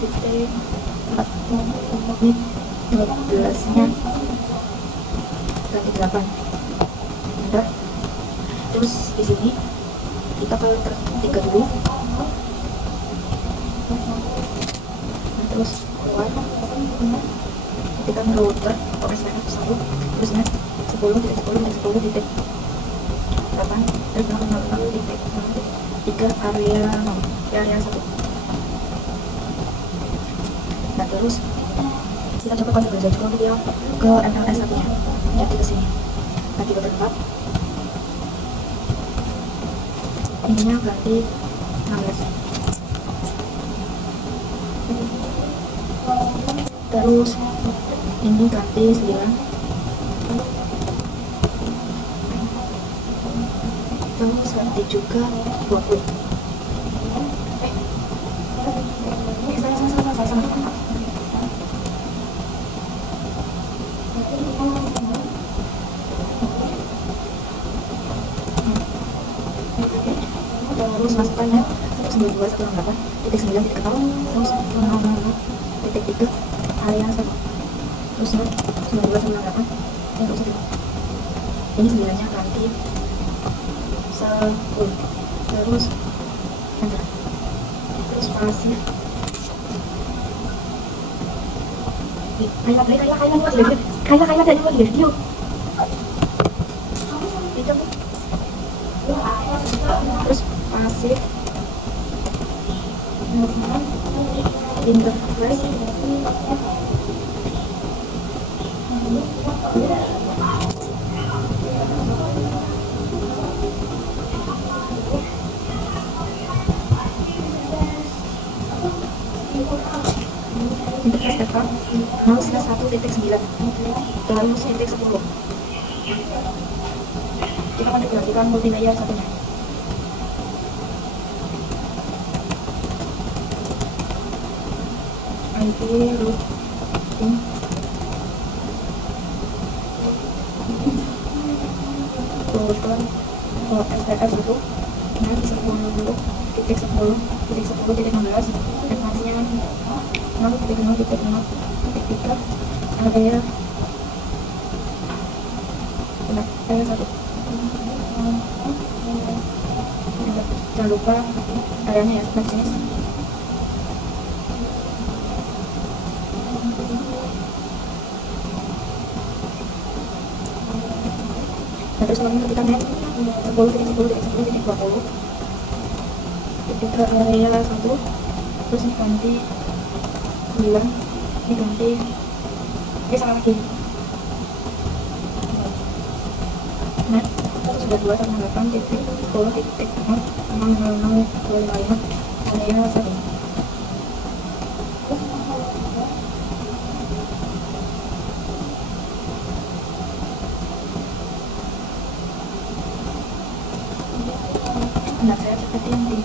titik 12 nya ganti 8. Udah. Terus di sini kita ke tiga dulu. Nah, terus keluar kita router OSPF 1, terus net 10 titik 10 titik 10 titik 8, terus 0 titik 3 area 0 area 1. Nah, terus kita coba konfigurasi juga video ke MLS 1 nya, jadi ke sini ganti ke tempat, ininya ganti 16, terus ini ganti 9, terus ganti juga 20. Salah. Terus masukkan net 122.168 titik 9 titik 0, terus 000 titik 3 area 1, terus net 122.168 terus ini 9 nya ganti 10, terus enter, terus pasif Kayla tadi mau di video itu terus pasif interface interface data 0/1.9 terus titik 10. Kita konfigurasikan multilayer satunya. IP root in folder STF itu net 10.10.10.16 advance-nya 0.0.0.3 area area 1. Jangan lupa areanya ya, sebelah jenis. Nah, terus kalau kita net 10.10.10.20 ketika area 1, terus ini ganti 9, ini ganti salah lagi net 192.168.10.060.255 area 1. Nah, saya seperti yang di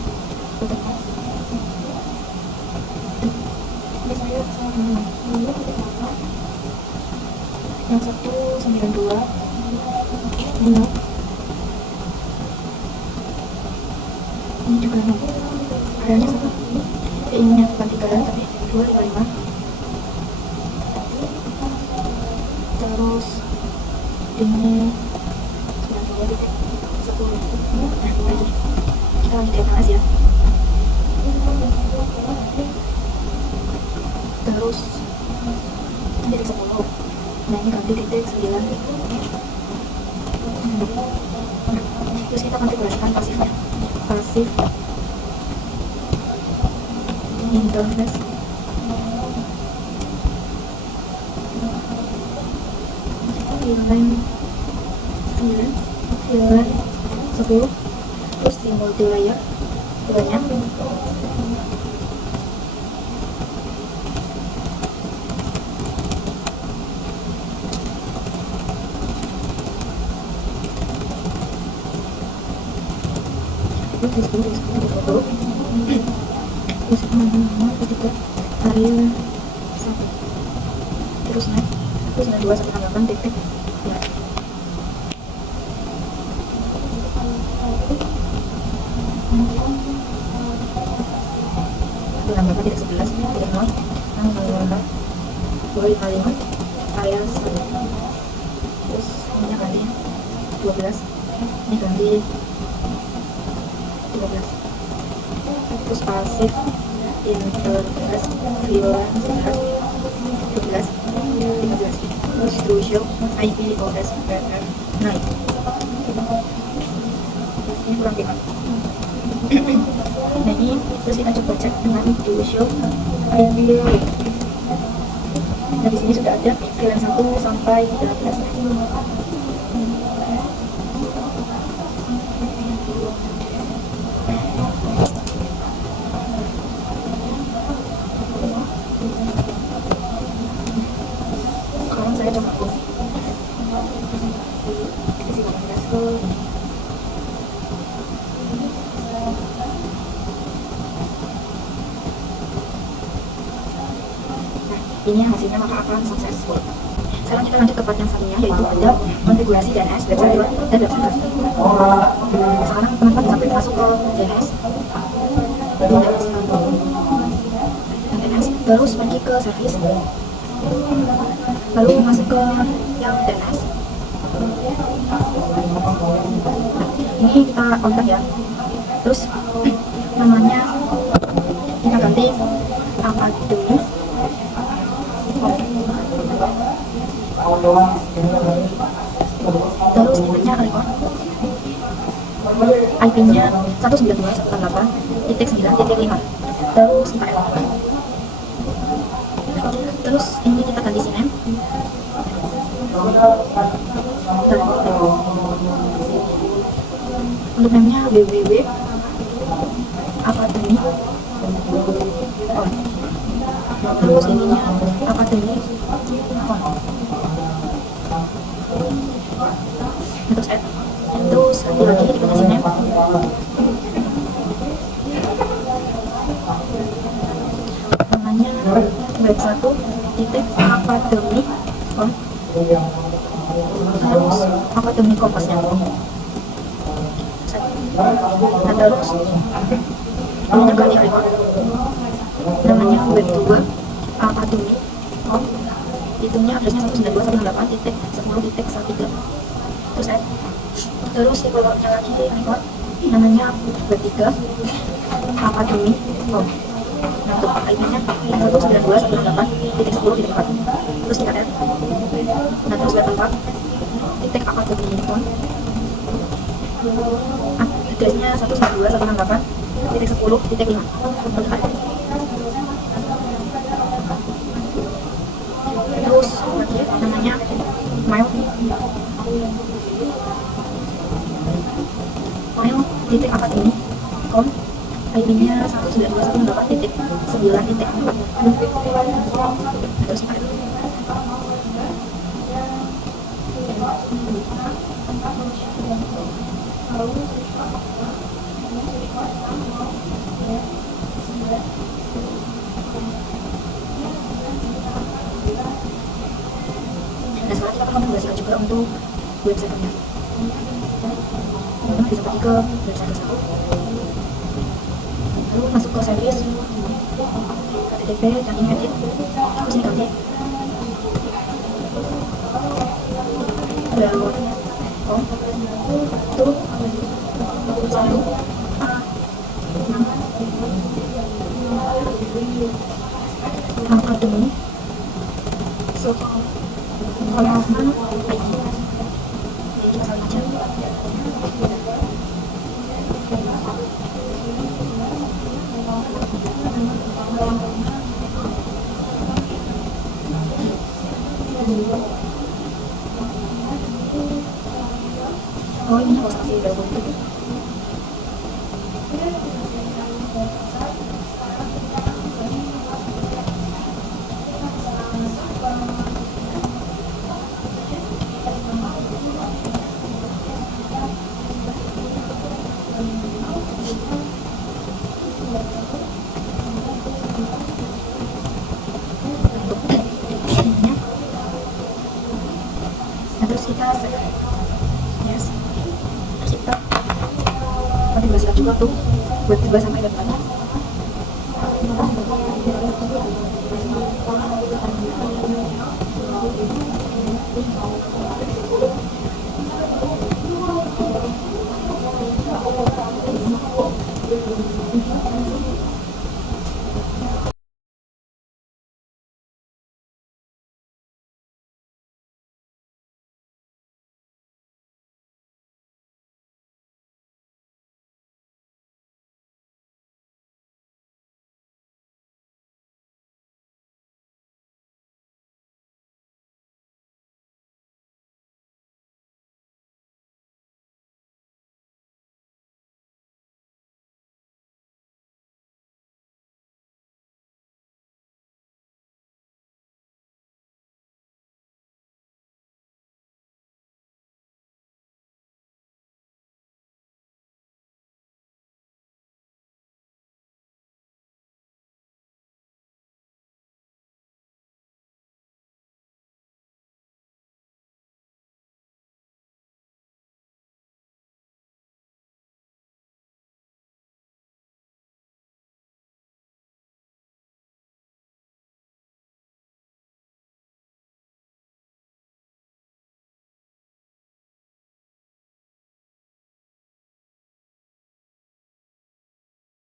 fotonya. Ini saya sama yang 192 ini juga no, areanya sama. Ini bukan 3 tapi 255. Terus ini 92.10. Nah, ini lagi kita lanjut DNS ya. Terus titik 10. Nah, ini ganti titik 9. Terus kita konfigurasikan pasifnya. Pasif interface VLAN 9, VLAN 10, terus di multilayer banyak. Terus di 10, terus nama ketika area 1, terus net, terus 92.168 titik ya. Tambahkan titik 11, titik 0, 255 area 1. Terus ini ganti 12, ini ganti 13. Terus pasif interface VLAN 11, 12, 13. Terus to show IP OS PF. Nah, ini kurang lima. Nah, ini terus kita coba cek dengan to show IP. Nah, di sini sudah ada VLAN 1 sampai 13. Sekarang saya coba isi 18. Ini hasilnya maka akan successful. Sekarang kita lanjut ke part yang satunya, yaitu ada konfigurasi DNS website dan web server. Sekarang teman-teman bisa masuk ke DNS, terus pergi ke service, lalu masuk ke yang DNS. Ini kita kontak ya, terus namanya kita ganti akademi. Terus tipenya record, IP-nya 192.168.9.5, terus 4L. Terus ini kita ganti name. Untuk name-nya www akademi. Terus ininya akademi. Terus add, terus ganti lagi dikasih name. Namanya web satu titik academy.com, terus akademi kompasnya. Nah terus ini kali record namanya web2 academy.com, hitungnya addressnya 192.168.10.13. terus add, terus di kolomnya lagi record namanya web3 academy.com. Nah untuk IP-nya 192.168.10.4, terus kita add. Nah terus web4 titik academy.com, addressnya 192.168.10.5. Terus lagi namanya mail titik academy.com, IP-nya 192.168.9.4. terus kita nah sekarang kita konfigurasikan juga untuk website-nya. Teman-teman bisa pergi ke website tersebut, lalu masuk ke service http dan ini edit, terus ini ganti download.com itu 1 academy sekolah IT. Jadi kita salin aja. Oh ini harus kasih double klik. Nah terus kita save, yes, kita konfigurasikan juga tuh web 3 sampai web 4.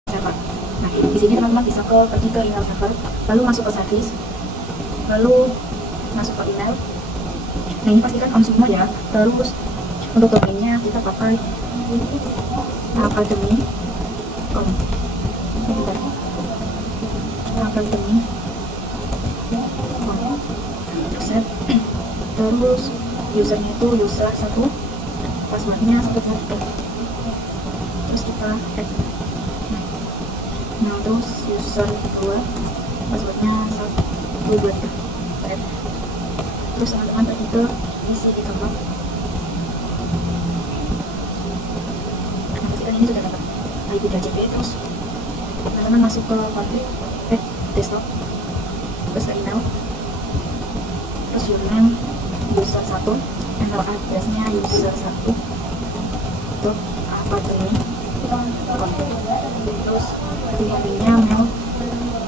Server. Nah, di sini teman-teman bisa pergi ke email server, lalu masuk ke service, lalu masuk ke email. Nah, ini pastikan on semua ya. Terus untuk domainnya kita pakai academy.com. Terus usernya itu user 1, passwordnya 123. Terus kita add. Nah terus user 2, passwordnya 123. Terus teman-teman pergi ke isi di gambar. Nah pastikan ini sudah dapat IP.jp. Terus teman-teman masuk ke config desktop, terus ke email, terus username user 1, email addressnya user 1 untuk akademi, terus emailnya mail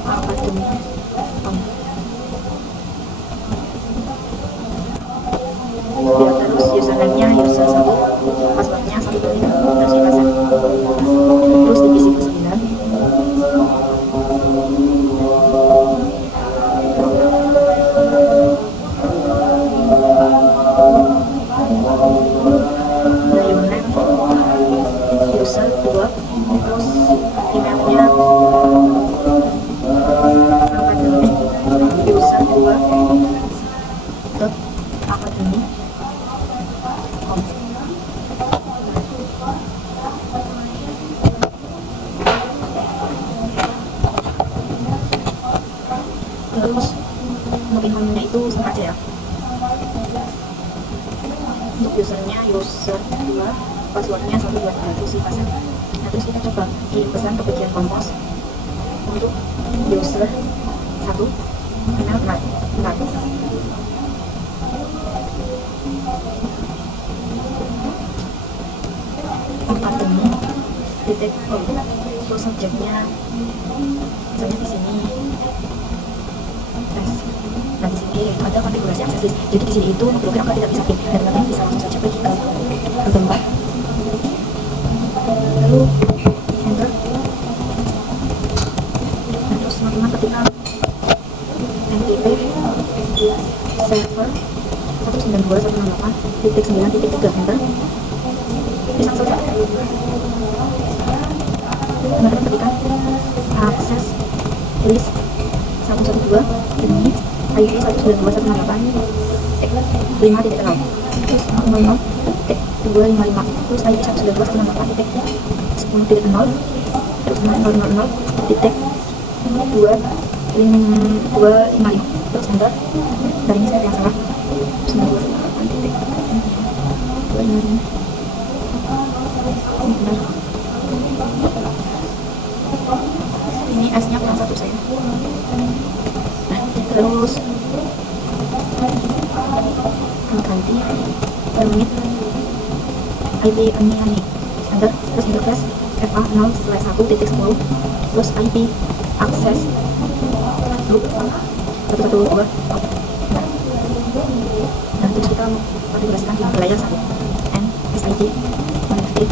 akademi, ya, terus username-nya user 1, passwordnya 1, 2, 3, terus dipasang, terus diisi persalinan. User 2, terus emailnya akademi user 2 dot akademi.com. Terus login formnya itu sama aja ya. Untuk usernya user 2, passwordnya 1, 2, 3, terus dipasang. Nah, terus kita coba kirim pesan ke bagian kompos untuk user 1, email 4. Akademi titik com. Terus subjeknya misalnya di sini tes. Nah, di sini ada konfigurasi akses list. Jadi di sini itu memblokir agar tidak bisa pin, dan teman-teman bisa langsung saja pergi ke gambar, lalu enter. Nah, terus teman-teman ketikkan NTP server 192.168.9.3, enter, bisa selesai. Teman-teman ketikkan akses list 112 ini ID 192.168.5.0, terus 00.255, terus ID 192.168.10.0, terus 000 titik 255, terus enter. Dari ini saya yang salah, 92.168.255, benar. Ini S-nya kurang 1 saya. Nah, terus ganti permit IP ini, enter, terus interface FA 0/1.10, terus IP akses group 112. Nah, terus kita konfigurasikan di layer 1 and SID connected.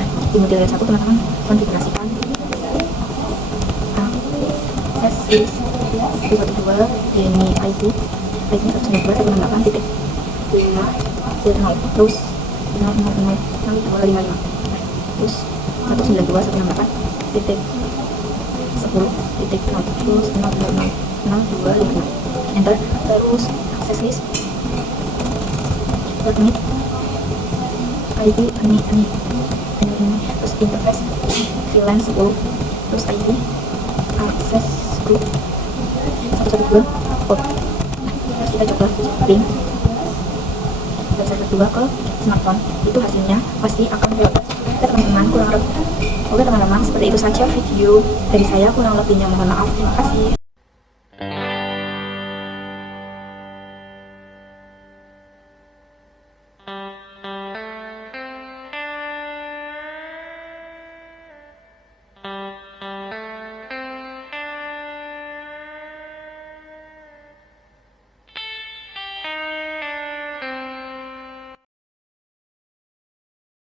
Nah, di model layer 1 teman-teman konfigurasikan akses list 2 ini IP 192.168.5.0, terus 000.255, terus 192.168.10.0, terus 000.255, enter. Terus akses list permit ID ini, terus interface VLAN 10, terus ID akses group 112. Terus kita coba link website kedua ke smartphone, itu hasilnya pasti akan fail. Oke teman-teman, seperti itu saja video dari saya, kurang lebihnya mohon maaf. Terima kasih.